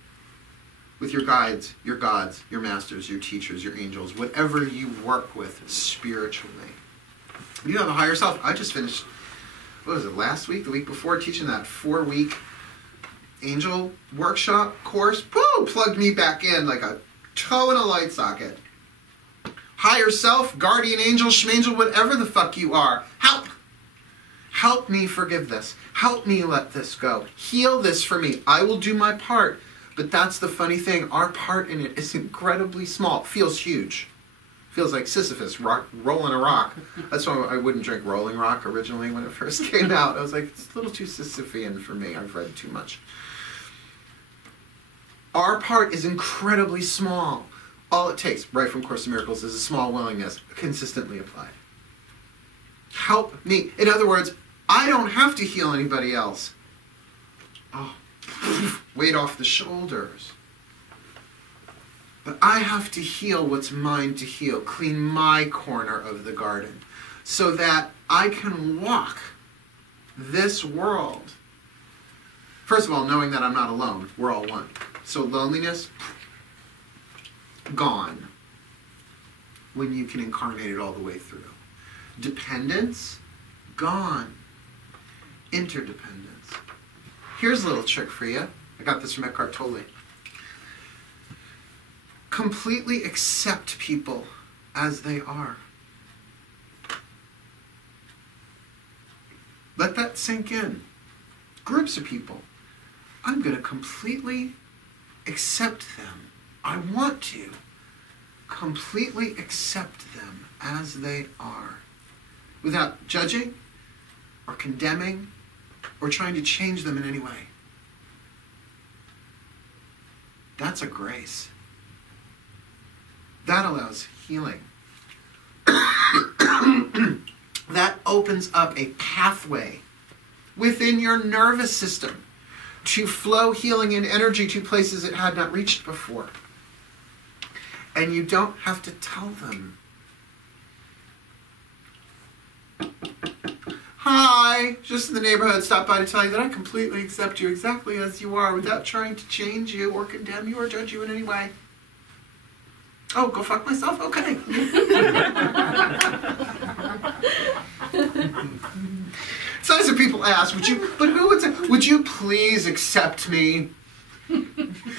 with your guides, your gods, your masters, your teachers, your angels, whatever you work with spiritually. You have a higher self. I just finished, what was it, last week, the week before, teaching that 4-week angel workshop course. Woo! Plugged me back in like a toe in a light socket. Higher self, guardian angel, schmangel, whatever the fuck you are. Help! Help me forgive this. Help me let this go. Heal this for me. I will do my part. But that's the funny thing. Our part in it is incredibly small. It feels huge. Feels like Sisyphus rolling a rock. That's why I wouldn't drink Rolling Rock originally when it first came out. I was like, it's a little too Sisyphean for me. I've read too much. Our part is incredibly small. All it takes, right from Course in Miracles, is a small willingness, consistently applied. Help me. In other words, I don't have to heal anybody else. Oh, weight off the shoulders. But I have to heal what's mine to heal, clean my corner of the garden, so that I can walk this world. First of all, knowing that I'm not alone. We're all one. So loneliness, gone when you can incarnate it all the way through. Dependence, gone. Interdependence. Here's a little trick for you. I got this from Eckhart Tolle. Completely accept people as they are. Let that sink in. Groups of people. I'm going to completely accept them. I want to completely accept them as they are, without judging or condemning or trying to change them in any way. That's a grace. That allows healing. That opens up a pathway within your nervous system to flow healing and energy to places it had not reached before. And you don't have to tell them. Hi, just in the neighborhood, stop by to tell you that I completely accept you exactly as you are without trying to change you or condemn you or judge you in any way. Oh, go fuck myself? Okay. Sometimes when people ask, would you please accept me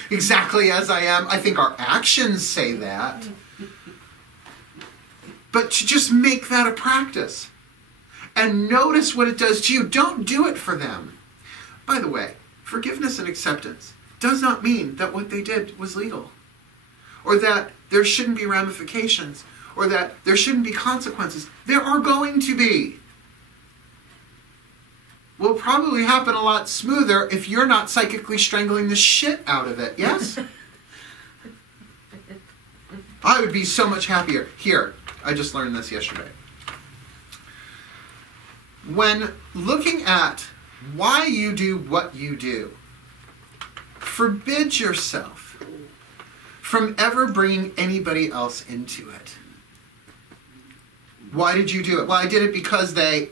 exactly as I am? I think our actions say that. But to just make that a practice and notice what it does to you. Don't do it for them. By the way, forgiveness and acceptance does not mean that what they did was legal, or that there shouldn't be ramifications, or that there shouldn't be consequences. There are going to be. Will probably happen a lot smoother if you're not psychically strangling the shit out of it, yes? I would be so much happier. Here, I just learned this yesterday. When looking at why you do what you do, forbid yourself from ever bringing anybody else into it. Why did you do it? Well, I did it because they...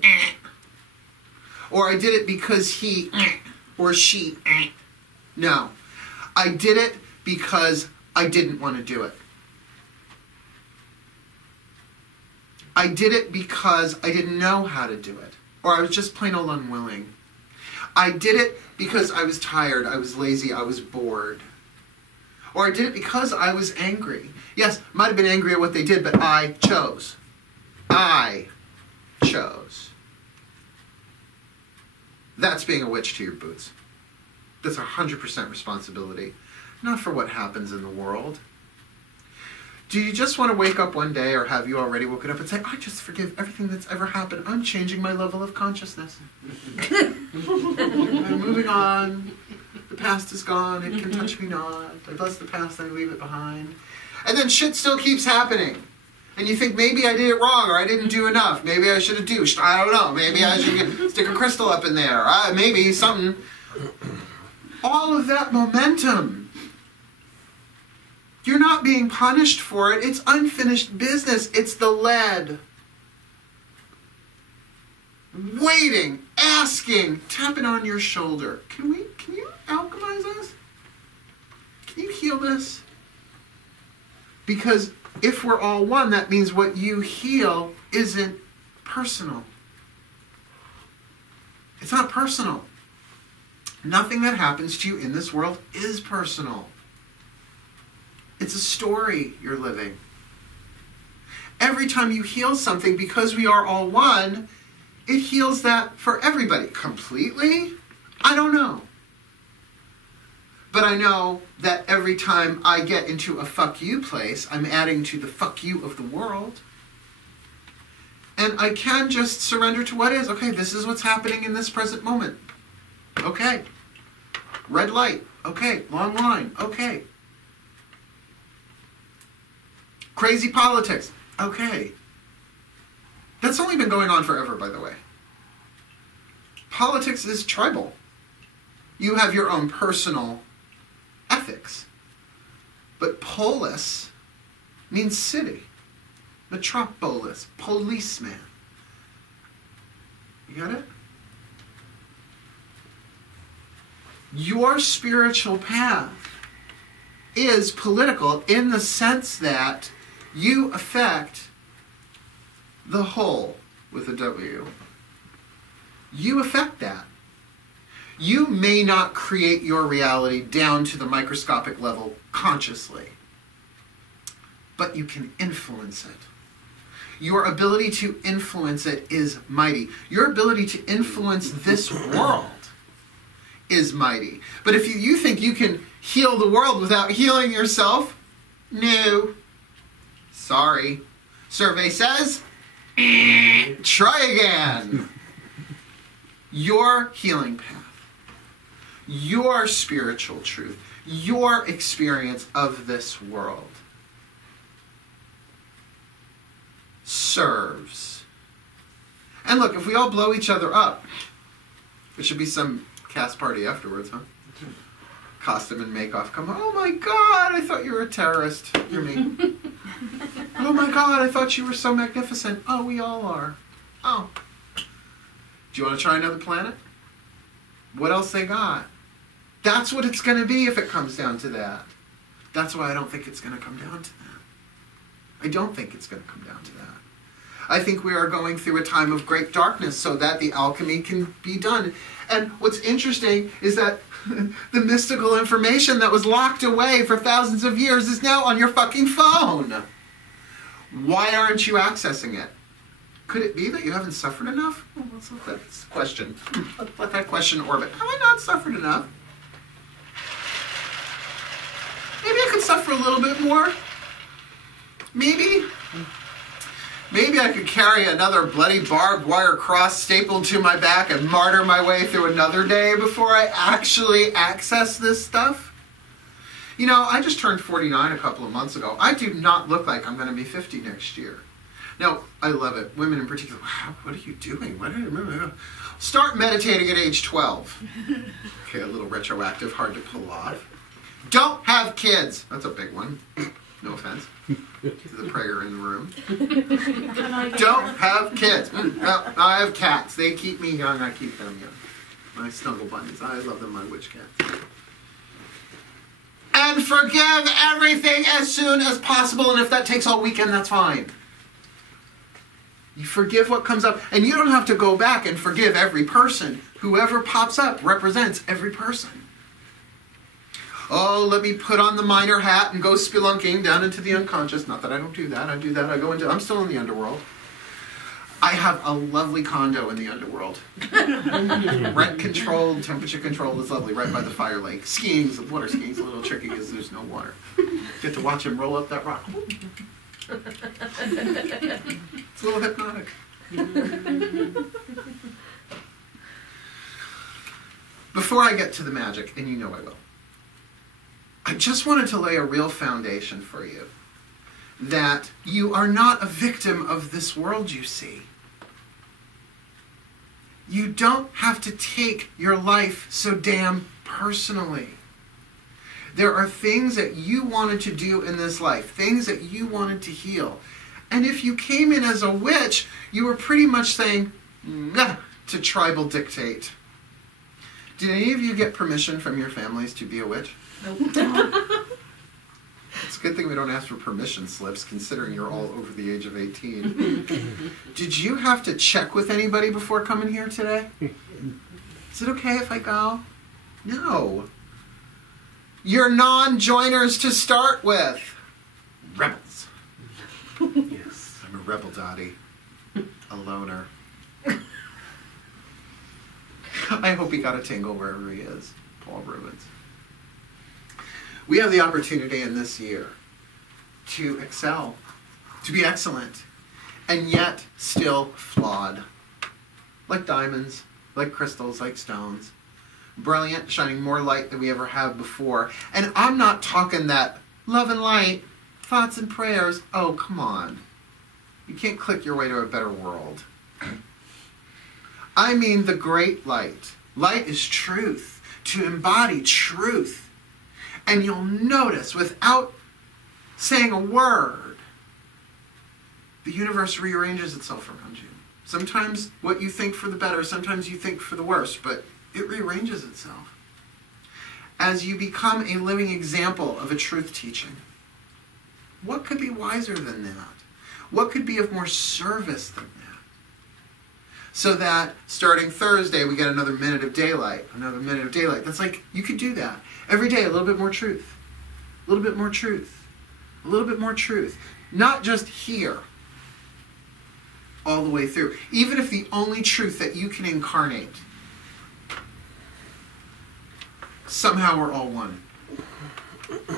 Or I did it because he or she. No. I did it because I didn't want to do it. I did it because I didn't know how to do it. Or I was just plain old unwilling. I did it because I was tired, I was lazy, I was bored. Or I did it because I was angry. Yes, might have been angry at what they did, but I chose. I chose. That's being a witch to your boots. That's 100% responsibility. Not for what happens in the world. Do you just want to wake up one day, or have you already woken up and say, I just forgive everything that's ever happened. I'm changing my level of consciousness. I'm moving on. The past is gone. It can touch me not. I bless the past, I leave it behind. And then shit still keeps happening. And you think, maybe I did it wrong, or I didn't do enough. Maybe I should have douched. I don't know. Maybe I should stick a crystal up in there. Maybe something. All of that momentum. You're not being punished for it. It's unfinished business. It's the lead. Waiting, asking, tapping on your shoulder. Can you alchemize this? Can you heal this? Because if we're all one, that means what you heal isn't personal. It's not personal. Nothing that happens to you in this world is personal. It's a story you're living. Every time you heal something, because we are all one, it heals that for everybody. Completely? I don't know. But I know that every time I get into a fuck you place, I'm adding to the fuck you of the world. And I can just surrender to what is. Okay, this is what's happening in this present moment. Okay. Red light. Okay. Long line. Okay. Crazy politics. Okay. That's only been going on forever, by the way. Politics is tribal. You have your own personal ethics. But polis means city. Metropolis. Policeman. You got it? Your spiritual path is political in the sense that you affect the whole with a W. You affect that. You may not create your reality down to the microscopic level consciously, but you can influence it. Your ability to influence it is mighty. Your ability to influence this world is mighty. But if you think you can heal the world without healing yourself, no. Sorry. Survey says, try again. Your healing path, your spiritual truth, your experience of this world serves. And look, if we all blow each other up, there should be some cast party afterwards, huh? costume and make-off come on. Oh my God, I thought you were a terrorist. You're me. Oh my God, I thought you were so magnificent. Oh, we all are. Oh. Do you want to try another planet? What else they got? That's what it's going to be if it comes down to that. That's why I don't think it's going to come down to that. I don't think it's going to come down to that. I think we are going through a time of great darkness so that the alchemy can be done. And what's interesting is that the mystical information that was locked away for thousands of years is now on your fucking phone. Why aren't you accessing it? Could it be that you haven't suffered enough? Well, let's let that question. Let that question orbit. Have I not suffered enough? Maybe I could suffer a little bit more. Maybe I could carry another bloody barbed wire cross stapled to my back and martyr my way through another day before I actually access this stuff. You know, I just turned 49 a couple of months ago. I do not look like I'm going to be 50 next year. Now, I love it. Women in particular, wow, what are you doing? What are you doing? Start meditating at age 12. Okay, a little retroactive, hard to pull off. Don't have kids. That's a big one. No offense to the prayer in the room. Don't have kids. Well, I have cats. They keep me young. I keep them young. My snuggle bunnies. I love them, my witch cats. And forgive everything as soon as possible. And if that takes all weekend, that's fine. You forgive what comes up. And you don't have to go back and forgive every person. Whoever pops up represents every person. Oh, let me put on the miner hat and go spelunking down into the unconscious. Not that I don't do that. I do that. I'm still in the underworld. I have a lovely condo in the underworld. Rent controlled, temperature controlled. It's lovely, right by the fire lake. Water skiing is a little tricky because there's no water. Get to watch him roll up that rock. It's a little hypnotic. Before I get to the magic, and you know I will, I just wanted to lay a real foundation for you. That you are not a victim of this world you see. You don't have to take your life so damn personally. There are things that you wanted to do in this life, things that you wanted to heal. And if you came in as a witch, you were pretty much saying, nah, to tribal dictate. Did any of you get permission from your families to be a witch? Nope. It's a good thing we don't ask for permission slips, considering you're all over the age of 18. Did you have to check with anybody before coming here today? Is it okay if I go? No. You're non-joiners to start with. Rebels. Yes, I'm a rebel, Dottie. A loner. I hope he got a tingle wherever he is. Paul Rubens. We have the opportunity in this year to excel, to be excellent, and yet still flawed. Like diamonds, like crystals, like stones. Brilliant, shining more light than we ever have before. And I'm not talking that love and light, thoughts and prayers. Oh, come on. You can't click your way to a better world. I mean the great light. Light is truth. To embody truth. And you'll notice, without saying a word, the universe rearranges itself around you. Sometimes what you think for the better, sometimes you think for the worse, but it rearranges itself. As you become a living example of a truth teaching, what could be wiser than that? What could be of more service than that? So that starting Thursday, we get another minute of daylight. Another minute of daylight. That's like, you could do that. Every day, a little bit more truth. A little bit more truth. A little bit more truth. Not just here. All the way through. Even if the only truth that you can incarnate. Somehow we're all one.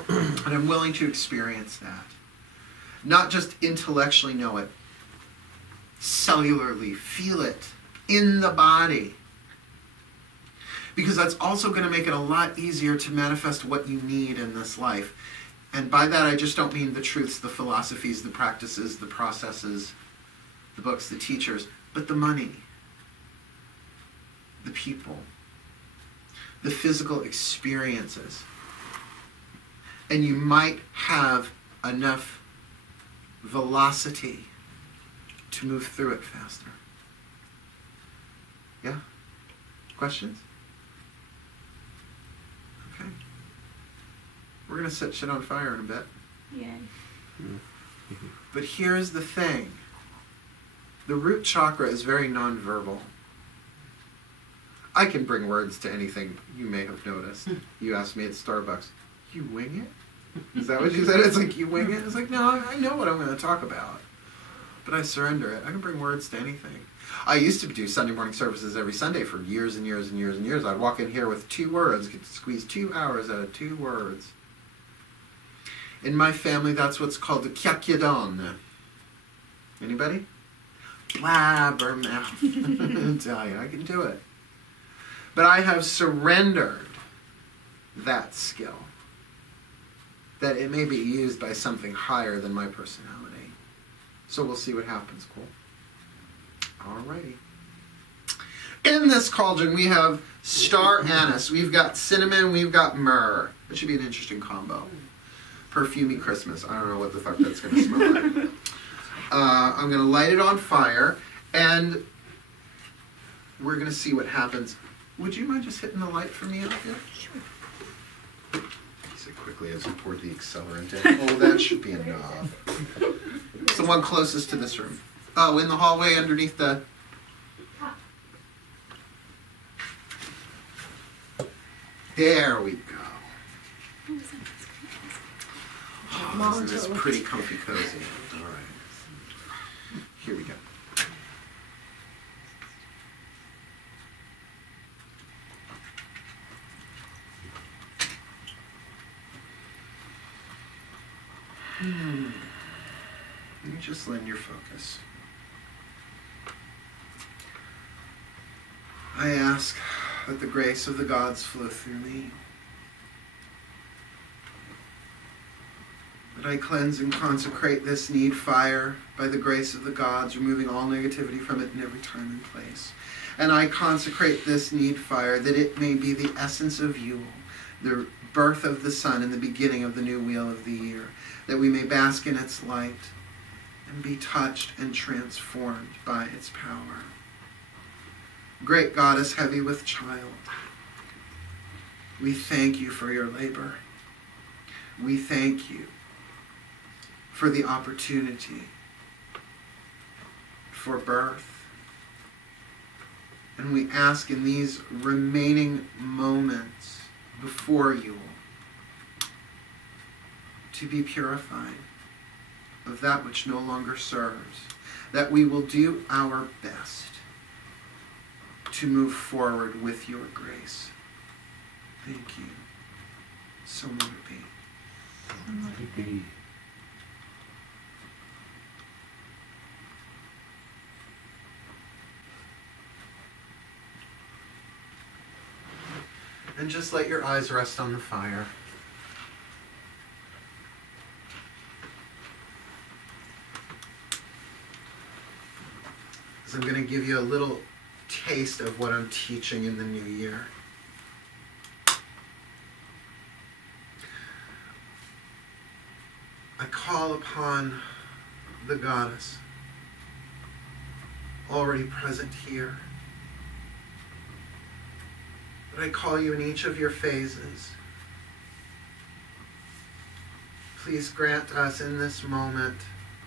And I'm willing to experience that. Not just intellectually know it. Cellularly feel it in the body, because that's also going to make it a lot easier to manifest what you need in this life. And by that I just don't mean the truths, the philosophies, the practices, the processes, the books, the teachers, but the money, the people, the physical experiences. And you might have enough velocity to move through it faster. Yeah? Questions? Okay. We're going to set shit on fire in a bit. Yeah. But here's the thing. The root chakra is very nonverbal. I can bring words to anything you may have noticed. You asked me at Starbucks, you wing it? Is that what you said? It's like, you wing it? It's like, no, I know what I'm going to talk about. But I surrender it. I can bring words to anything. I used to do Sunday morning services every Sunday for years and years and years and years. I'd walk in here with 2 words, get to squeeze 2 hours out of 2 words. In my family, that's what's called the kyakyadon. Anybody? Blabbermouth. I tell you, I can do it. But I have surrendered that skill, that it may be used by something higher than my personality. So we'll see what happens, cool? Alrighty. In this cauldron, we have star anise, we've got cinnamon, we've got myrrh. That should be an interesting combo. Perfumey Christmas. I don't know what the fuck that's going to smell like. I'm going to light it on fire, and we're going to see what happens. Would you mind just hitting the light for me out here? Sure. So quickly as I pour the accelerant in. Oh, that should be enough. It's the one closest to this room. Oh, in the hallway underneath the... There we go. Oh, isn't this pretty comfy cozy? All right. Here we go. Let me just lend your focus. I ask that the grace of the gods flow through me. That I cleanse and consecrate this need fire by the grace of the gods, removing all negativity from it in every time and place. And I consecrate this need fire that it may be the essence of Yule, the birth of the sun and the beginning of the new wheel of the year, that we may bask in its light and be touched and transformed by its power. Great goddess heavy with child, we thank you for your labor. We thank you for the opportunity for birth. And we ask in these remaining moments before you to be purified of that which no longer serves, that we will do our best to move forward with your grace. Thank you. So may it be. So may it be. And just let your eyes rest on the fire. So I'm going to give you a little taste of what I'm teaching in the new year. I call upon the goddess already present here. But I call you in each of your phases. Please grant us in this moment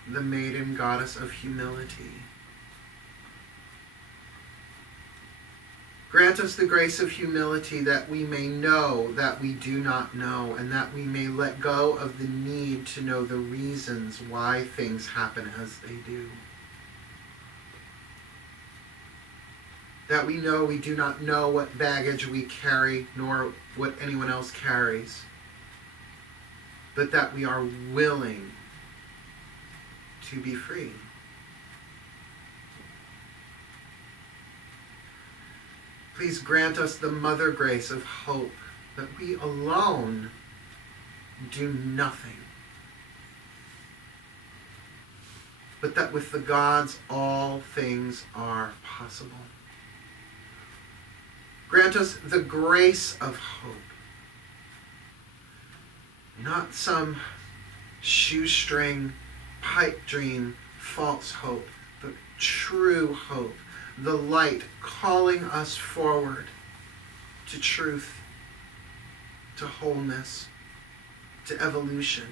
the maiden goddess of humility. Grant us the grace of humility that we may know that we do not know, and that we may let go of the need to know the reasons why things happen as they do. That we know we do not know what baggage we carry, nor what anyone else carries, but that we are willing to be free. Please grant us the mother grace of hope, that we alone do nothing, but that with the gods all things are possible. Grant us the grace of hope, Not some shoestring, pipe dream, false hope, but true hope. The light calling us forward to truth, to wholeness, to evolution,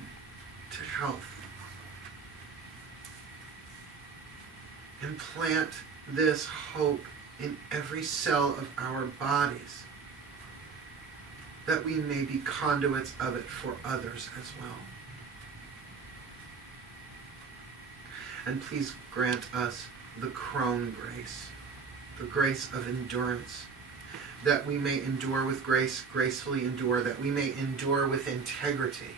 to health. Implant this hope in every cell of our bodies, that we may be conduits of it for others as well. And please grant us the crone grace, the grace of endurance, that we may endure with grace, gracefully endure, that we may endure with integrity,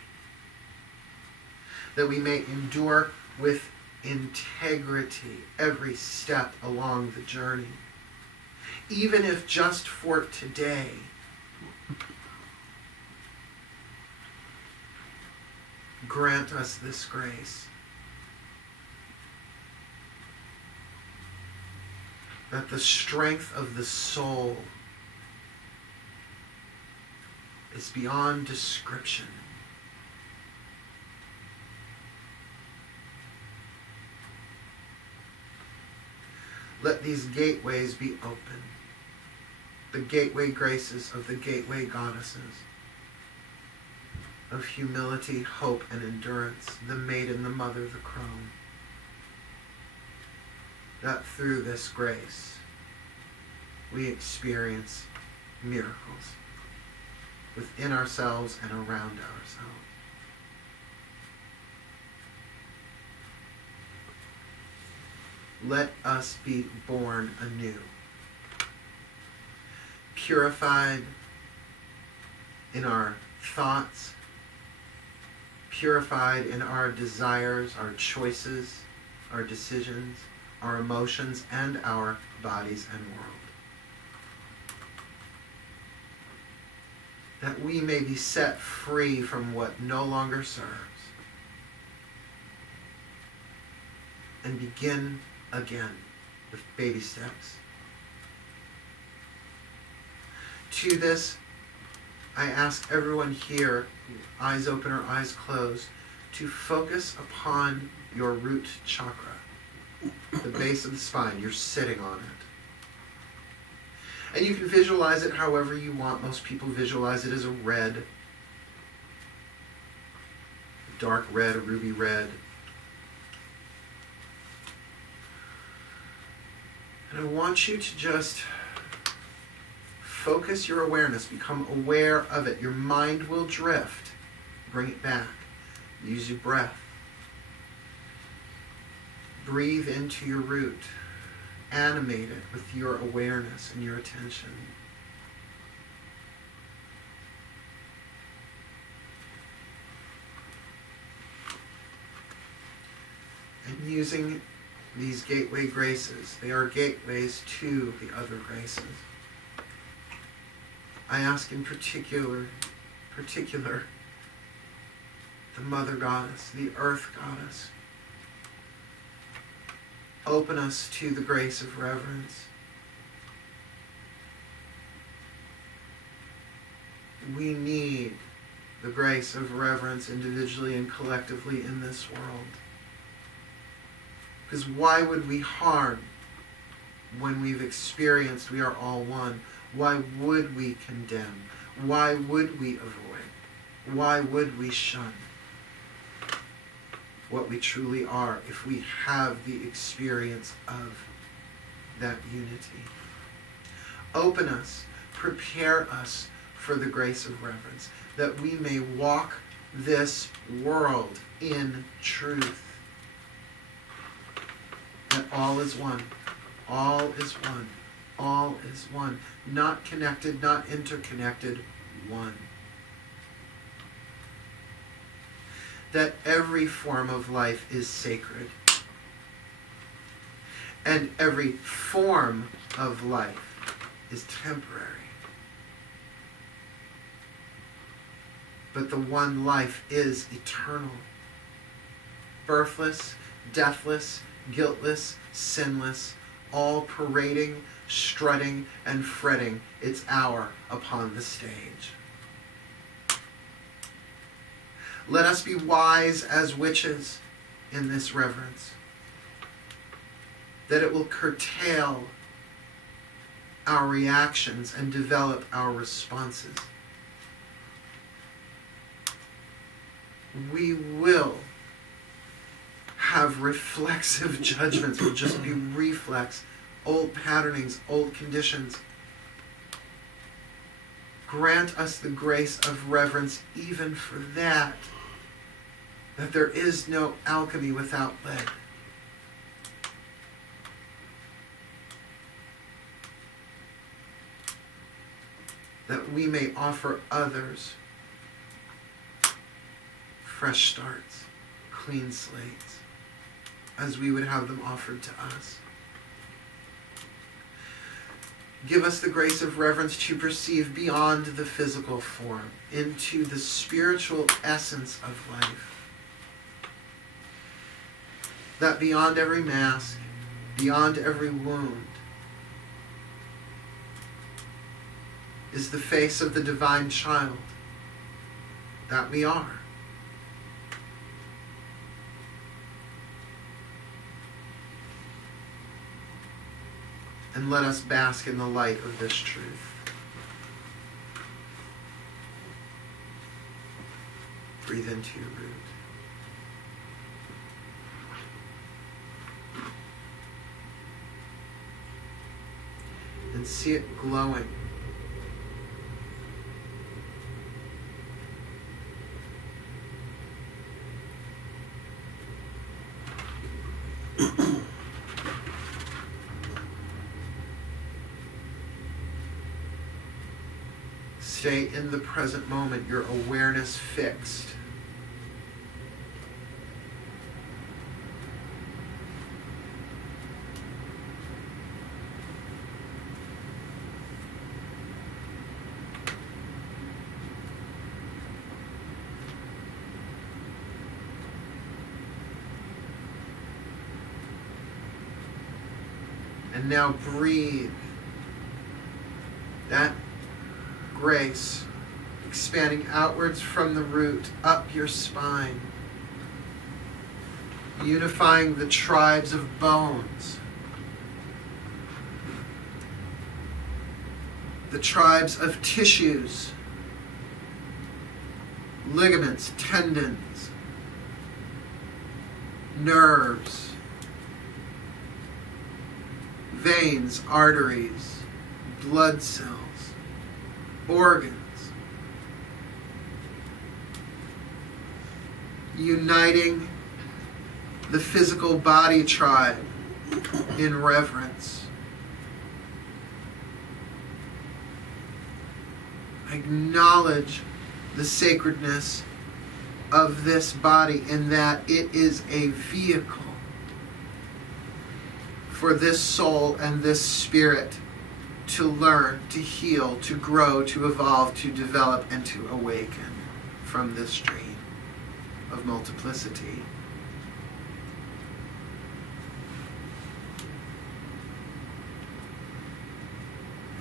that we may endure with integrity every step along the journey, even if just for today. Grant us this grace, that the strength of the soul is beyond description. Let these gateways be open, the gateway graces of the gateway goddesses, of humility, hope, and endurance, the maiden, the mother, the crone, that through this grace we experience miracles within ourselves and around ourselves. Let us be born anew, purified in our thoughts, purified in our desires, our choices, our decisions, our emotions, and our bodies and world. That we may be set free from what no longer serves and begin again with baby steps. To this, I ask everyone here, eyes open or eyes closed, to focus upon your root chakra, the base of the spine. You're sitting on it. And you can visualize it however you want. Most people visualize it as a red, a dark red, a ruby red. And I want you to just focus your awareness, become aware of it. Your mind will drift. Bring it back. Use your breath. Breathe into your root. Animate it with your awareness and your attention. And using these gateway graces, they are gateways to the other graces. I ask in particular, the Mother Goddess, the Earth Goddess, open us to the grace of reverence. We need the grace of reverence individually and collectively in this world. Because why would we harm when we've experienced we are all one? Why would we condemn? Why would we avoid? Why would we shun what we truly are if we have the experience of that unity? Open us, prepare us for the grace of reverence, that we may walk this world in truth. That all is one, all is one, all is one. Not connected, not interconnected, one. That every form of life is sacred. And every form of life is temporary. But the one life is eternal. Birthless, deathless, guiltless, sinless, all parading, strutting, and fretting its hour upon the stage. Let us be wise as witches in this reverence, that it will curtail our reactions and develop our responses. We will have reflexive judgments. Will just be reflex, old patternings, old conditions. Grant us the grace of reverence even for that, that there is no alchemy without lead. That we may offer others fresh starts, clean slates, as we would have them offered to us. Give us the grace of reverence to perceive beyond the physical form into the spiritual essence of life. That beyond every mask, beyond every wound, is the face of the divine child that we are. And let us bask in the light of this truth. Breathe into your root. And see it glowing. Stay in the present moment, your awareness fixed. And now breathe that grace expanding outwards from the root, up your spine, unifying the tribes of bones, the tribes of tissues, ligaments, tendons, nerves, veins, arteries, blood cells, organs, uniting the physical body tribe in reverence. Acknowledge the sacredness of this body in that it is a vehicle for this soul and this spirit to learn, to heal, to grow, to evolve, to develop, and to awaken from this dream of multiplicity.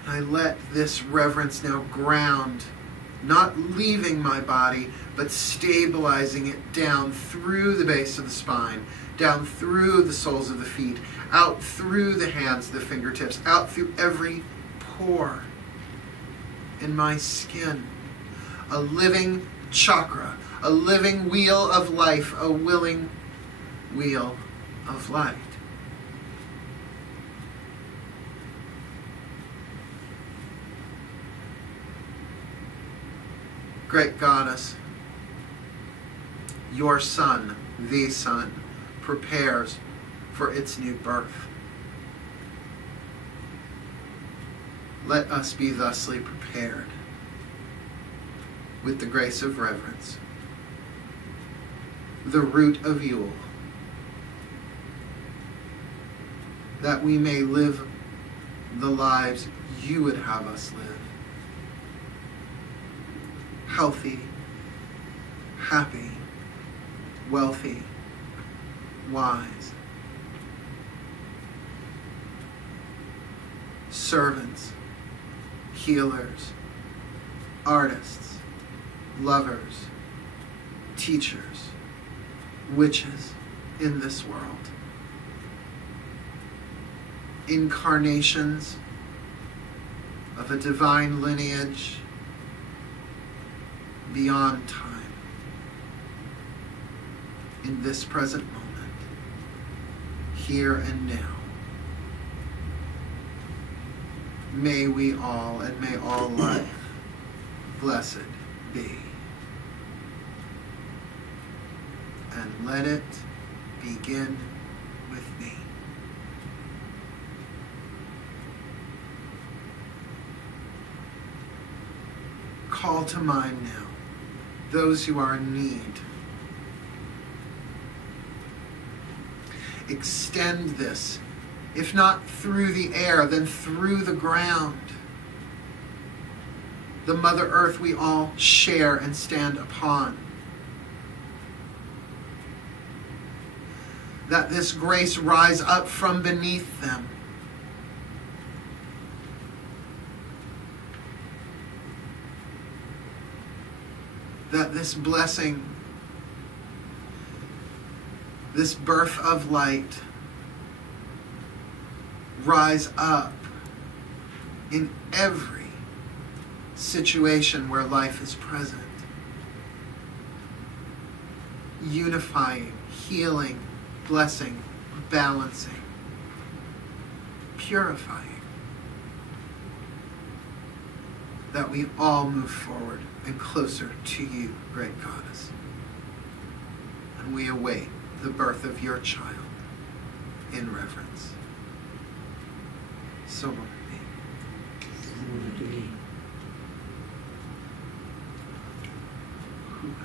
And I let this reverence now ground, not leaving my body, but stabilizing it down through the base of the spine, down through the soles of the feet, out through the hands, the fingertips, out through every pore in my skin. A living chakra, a living wheel of life, a willing wheel of light. Great Goddess, your Son, the Son, prepares for its new birth. Let us be thusly prepared with the grace of reverence, the root of Yule, that we may live the lives you would have us live. Healthy, happy, wealthy, wise, servants, healers, artists, lovers, teachers, witches in this world. Incarnations of a divine lineage beyond time, in this present moment, here and now. May we all, and may all life, blessed be. And let it begin with me. Call to mind now those who are in need. Extend this, if not through the air, then through the ground. The Mother Earth we all share and stand upon. That this grace rise up from beneath them. That this blessing, this birth of light, rise up in every situation where life is present. Unifying, healing, blessing, balancing, purifying. That we all move forward and closer to you, great Goddess. And we await the birth of your child in reverence. So will it be.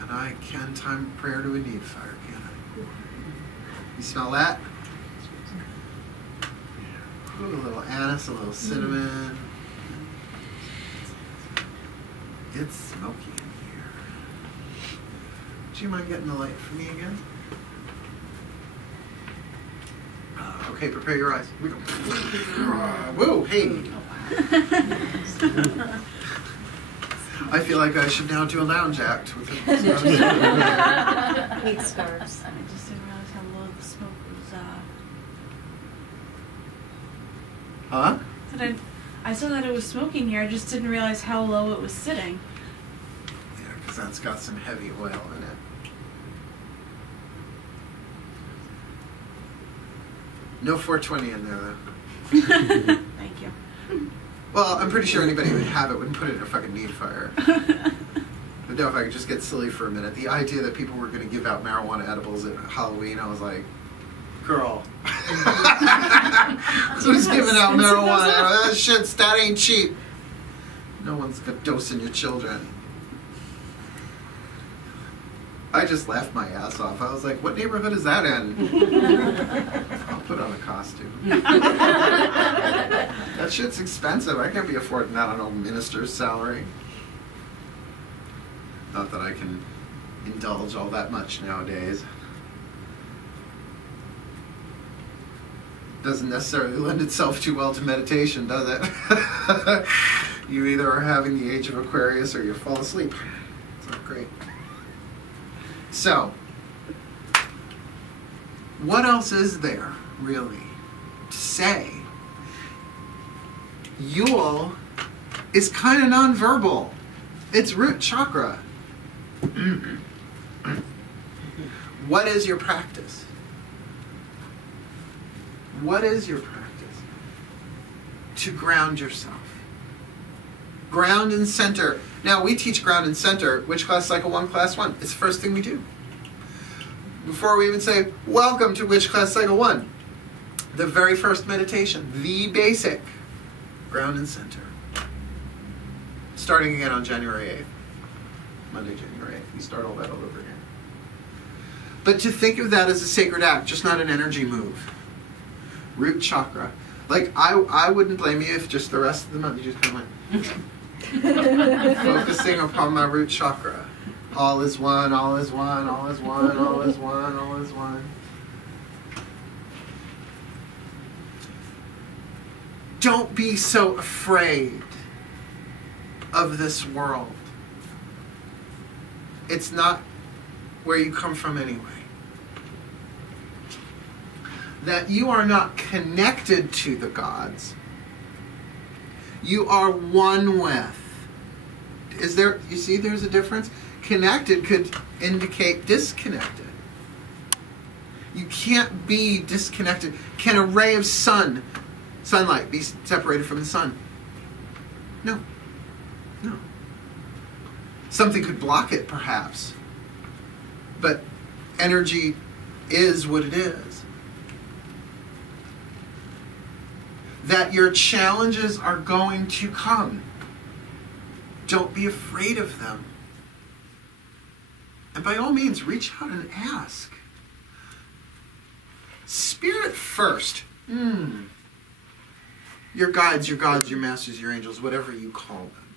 And I can time prayer to a need fire, can I? You smell that? Ooh, a little anise, a little cinnamon. It's smoky in here. Do you mind getting the light for me again? Okay, prepare your eyes. We go. Whoa, hey. I feel like I should now do a lounge act with it. Need scarves. I just didn't realize how low the smoke was. Huh? I saw that it was smoking here. I just didn't realize how low it was sitting. Yeah, because that's got some heavy oil in it. No 420 in there, though. Thank you. Well, I'm pretty sure anybody who would have it wouldn't put it in a fucking need fire. But no, if I could just get silly for a minute. The idea that people were going to give out marijuana edibles at Halloween, I was like, girl. Who's giving out marijuana? That ain't cheap. No one's dosing your children. I just laughed my ass off. I was like, what neighborhood is that in? I'll put on a costume. That shit's expensive. I can't be affording that on a minister's salary. Not that I can indulge all that much nowadays. Doesn't necessarily lend itself too well to meditation, does it? You either are having the age of Aquarius or you fall asleep. It's not great. So, what else is there, really, to say? Yule is kind of nonverbal. It's root chakra. What is your practice? What is your practice? To ground yourself. Ground and center. Now, we teach ground and center, Witch Class Cycle 1, Class 1. It's the first thing we do. Before we even say, welcome to Witch Class Cycle 1, the very first meditation, the basic, ground and center. Starting again on January 8th. Monday, January 8th. We start all that all over again. But to think of that as a sacred act, just not an energy move. Root chakra. Like, I wouldn't blame you if just the rest of the month you just kind of went... Focusing upon my root chakra. All is one, all is one, all is one, all is one, all is one. Don't be so afraid of this world. It's not where you come from anyway. That you are not connected to the gods. You are one with. Is there, you see there's a difference? Connected could indicate disconnected. You can't be disconnected. Can a ray of sunlight be separated from the sun? No. No. Something could block it, perhaps. But energy is what it is. That your challenges are going to come. Don't be afraid of them. And by all means, reach out and ask. Spirit first. Your guides, your gods, your masters, your angels, whatever you call them.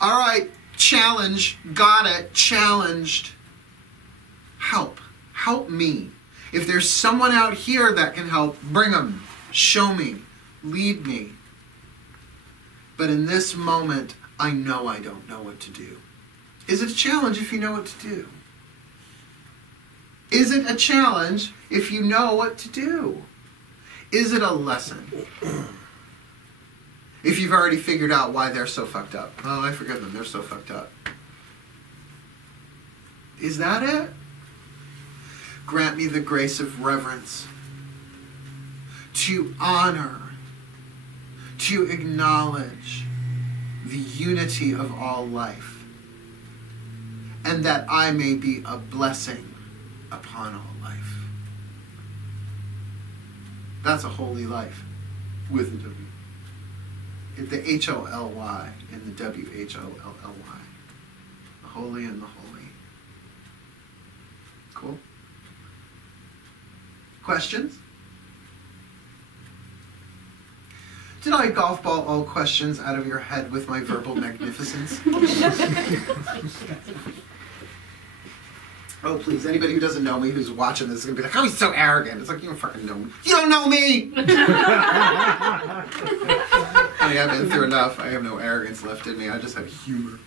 All right, challenge. Got it. Challenged. Help. Help me. If there's someone out here that can help, bring them. Show me. Lead me. But in this moment, I know I don't know what to do. Is it a challenge if you know what to do? Is it a challenge if you know what to do? Is it a lesson? If you've already figured out why they're so fucked up. Oh, I forgive them. They're so fucked up. Is that it? Grant me the grace of reverence to honor, to acknowledge the unity of all life, and that I may be a blessing upon all life. That's a holy life with a W. The H-O-L-Y and the W-H-O-L-L-Y. The holy and the holy. Cool? Questions? Did I golf ball all questions out of your head with my verbal magnificence? Oh, please, anybody who doesn't know me who's watching this is going to be like, oh, he's so arrogant. It's like, you don't fucking know me. You don't know me! Honey, I've been through enough. I have no arrogance left in me. I just have humor.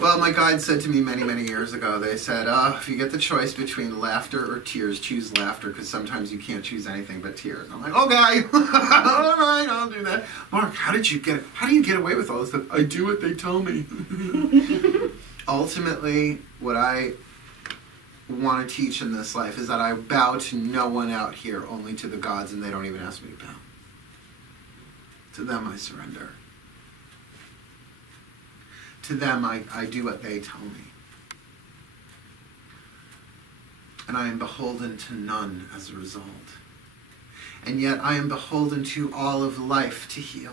Well, my guide said to me many, many years ago, they said, if you get the choice between laughter or tears, choose laughter, because sometimes you can't choose anything but tears. I'm like, okay, all right, I'll do that. Mark, how do you get away with all this stuff? I do what they tell me. Ultimately, what I want to teach in this life is that I bow to no one out here, only to the gods, and they don't even ask me to bow. To them I surrender. To them I do what they tell me. And I am beholden to none as a result. And yet I am beholden to all of life to heal.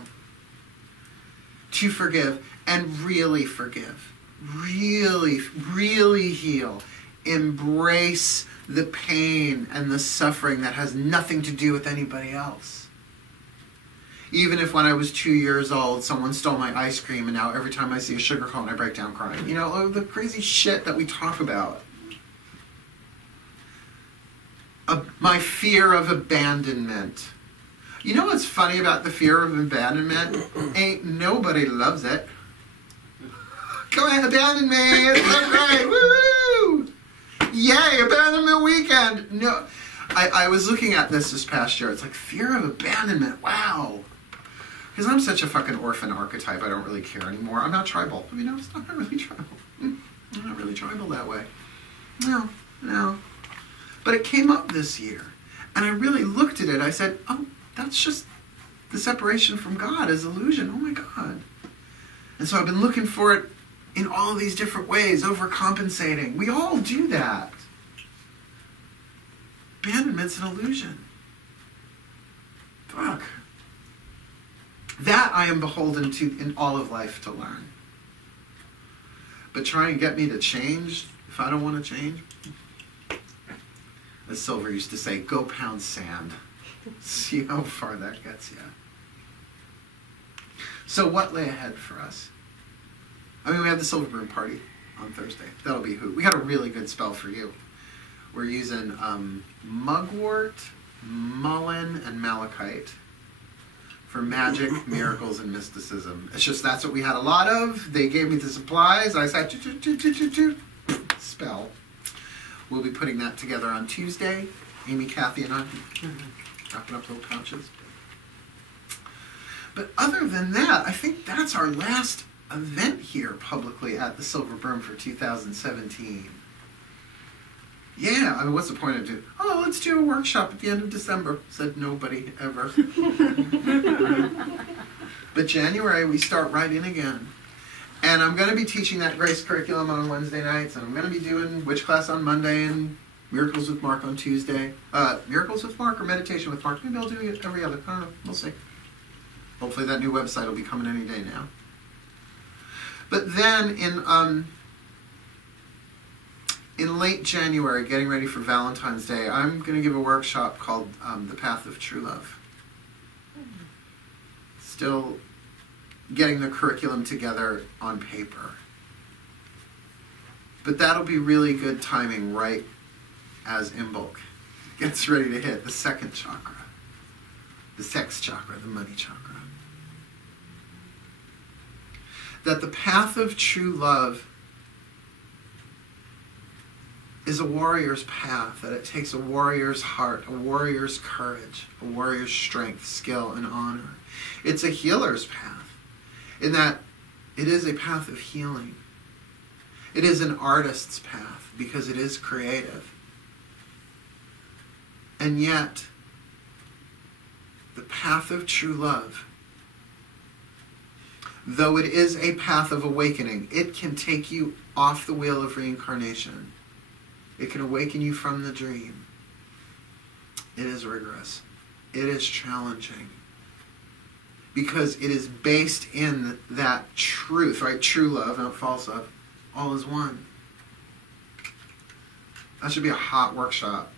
To forgive, and really forgive. Really, really heal. Embrace the pain and the suffering that has nothing to do with anybody else. Even if when I was 2 years old, someone stole my ice cream, and now every time I see a sugar cone, I break down crying. You know, the crazy shit that we talk about. My fear of abandonment. You know what's funny about the fear of abandonment? Ain't nobody loves it. Come on, abandon me. It's so great. Woo! Yay, abandonment weekend. No, I was looking at this past year. It's like fear of abandonment. Wow. Because I'm such a fucking orphan archetype, I don't really care anymore. I'm not tribal. I mean, it's not really tribal. I'm not really tribal that way. No. But it came up this year. And I really looked at it. I said, oh, that's just the separation from God as illusion. Oh my God. And so I've been looking for it in all these different ways, overcompensating. We all do that. Abandonment's an illusion. Fuck. That I am beholden to in all of life to learn. But try and get me to change if I don't want to change. As Silver used to say, go pound sand. See how far that gets you. So what lay ahead for us? I mean, we have the Silver Broom Party on Thursday. That'll be hoot. We got a really good spell for you. We're using mugwort, mullein, and malachite for magic, miracles, and mysticism. It's just that's what we had a lot of. They gave me the supplies. I said, spell. We'll be putting that together on Tuesday. Amy, Kathy, and I wrapping up little pouches. But other than that, I think that's our last event here publicly at the Silver Broom for 2017. Yeah, I mean, what's the point of doing? Oh, let's do a workshop at the end of December. Said nobody ever. But January, we start right in again. And I'm going to be teaching that Grace curriculum on Wednesday nights, and I'm going to be doing Witch class on Monday and Miracles with Mark on Tuesday. Miracles with Mark or Meditation with Mark. Maybe I'll do it every other. I don't know. We'll see. Hopefully that new website will be coming any day now. But then in late January, getting ready for Valentine's Day, I'm going to give a workshop called The Path of True Love. Still getting the curriculum together on paper. But that'll be really good timing right as Imbolc gets ready to hit the second chakra. The sex chakra, the money chakra. That the path of true love is a warrior's path, that it takes a warrior's heart, a warrior's courage, a warrior's strength, skill, and honor. It's a healer's path, in that it is a path of healing. It is an artist's path, because it is creative. And yet, the path of true love, though it is a path of awakening, it can take you off the wheel of reincarnation. It can awaken you from the dream. It is rigorous. It is challenging. Because it is based in that truth, right? True love, not false love. All is one. That should be a hot workshop.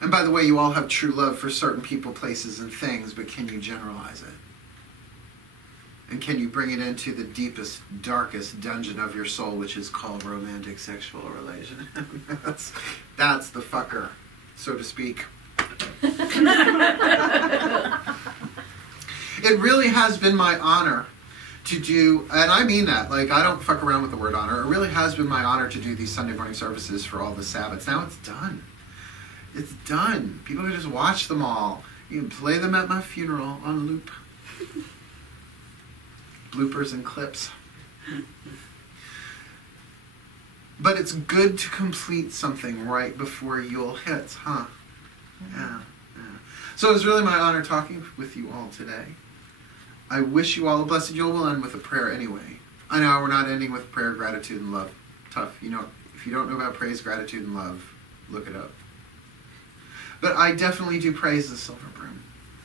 And by the way, you all have true love for certain people, places, and things, but can you generalize it? And can you bring it into the deepest, darkest dungeon of your soul, which is called romantic sexual relation? That's the fucker, so to speak. It really has been my honor to do, and I mean that, like, I don't fuck around with the word honor. It really has been my honor to do these Sunday morning services for all the Sabbats. Now it's done. It's done. People can just watch them all. You can play them at my funeral on loop. Bloopers and clips. But it's good to complete something right before Yule hits, huh? Yeah. So it was really my honor talking with you all today. I wish you all a blessed Yule. We'll end with a prayer anyway. I know we're not ending with prayer, gratitude, and love. Tough. You know, if you don't know about praise, gratitude, and love, look it up. But I definitely do praise the Silver Broom.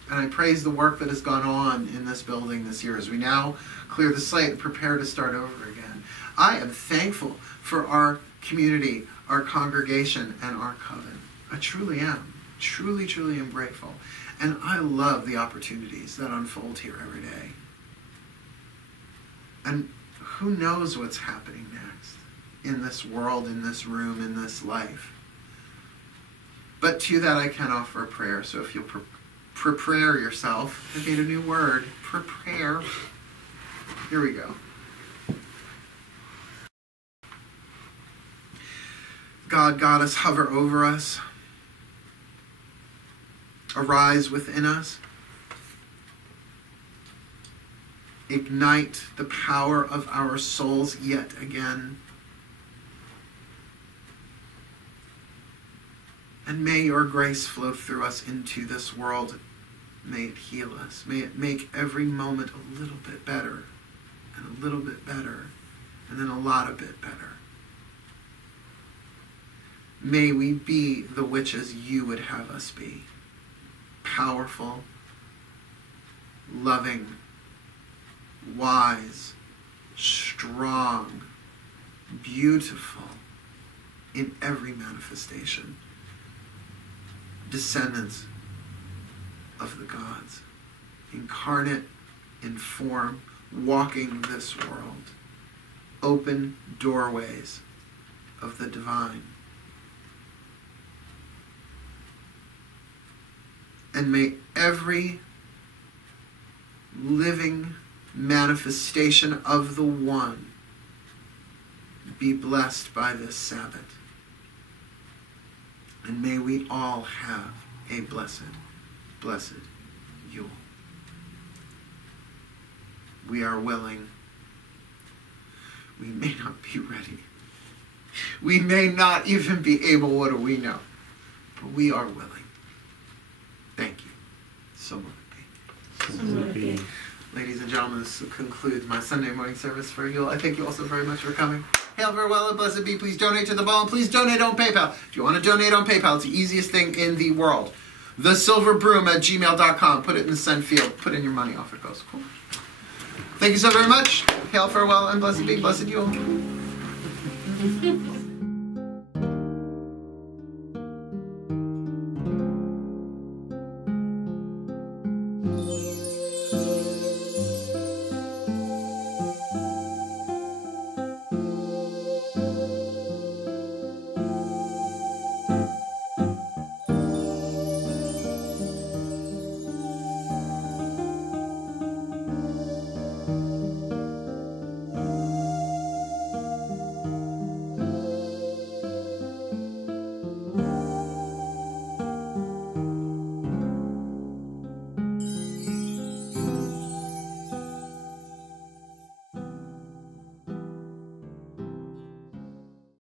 And I praise the work that has gone on in this building this year as we now clear the slate and prepare to start over again. I am thankful for our community, our congregation, and our coven. I truly am. Truly, truly am grateful. And I love the opportunities that unfold here every day. And who knows what's happening next in this world, in this room, in this life. But to that I can offer a prayer. So if you'll prepare yourself. I made a new word. Prepare. Here we go. God, Goddess, hover over us. Arise within us. Ignite the power of our souls yet again. And may your grace flow through us into this world. May it heal us. May it make every moment a little bit better, and a little bit better, and then a lot of bit better. May we be the witches you would have us be. Powerful, loving, wise, strong, beautiful in every manifestation. Descendants of the gods, incarnate in form, walking this world, open doorways of the divine. And may every living manifestation of the One be blessed by this Sabbath. And may we all have a blessed, blessed Yule. We are willing. We may not be ready. We may not even be able, what do we know? But we are willing. Thank you. So will it be. Ladies and gentlemen, this concludes my Sunday morning service for Yule. I thank you also very much for coming. Hail, farewell, and blessed be. Please donate to the ball, and please donate on PayPal. If you want to donate on PayPal, it's the easiest thing in the world. thesilverbroom@gmail.com. Put it in the send field. Put in your money, off it goes. Cool. Thank you so very much. Hail, farewell, and blessed be. Blessed Yule.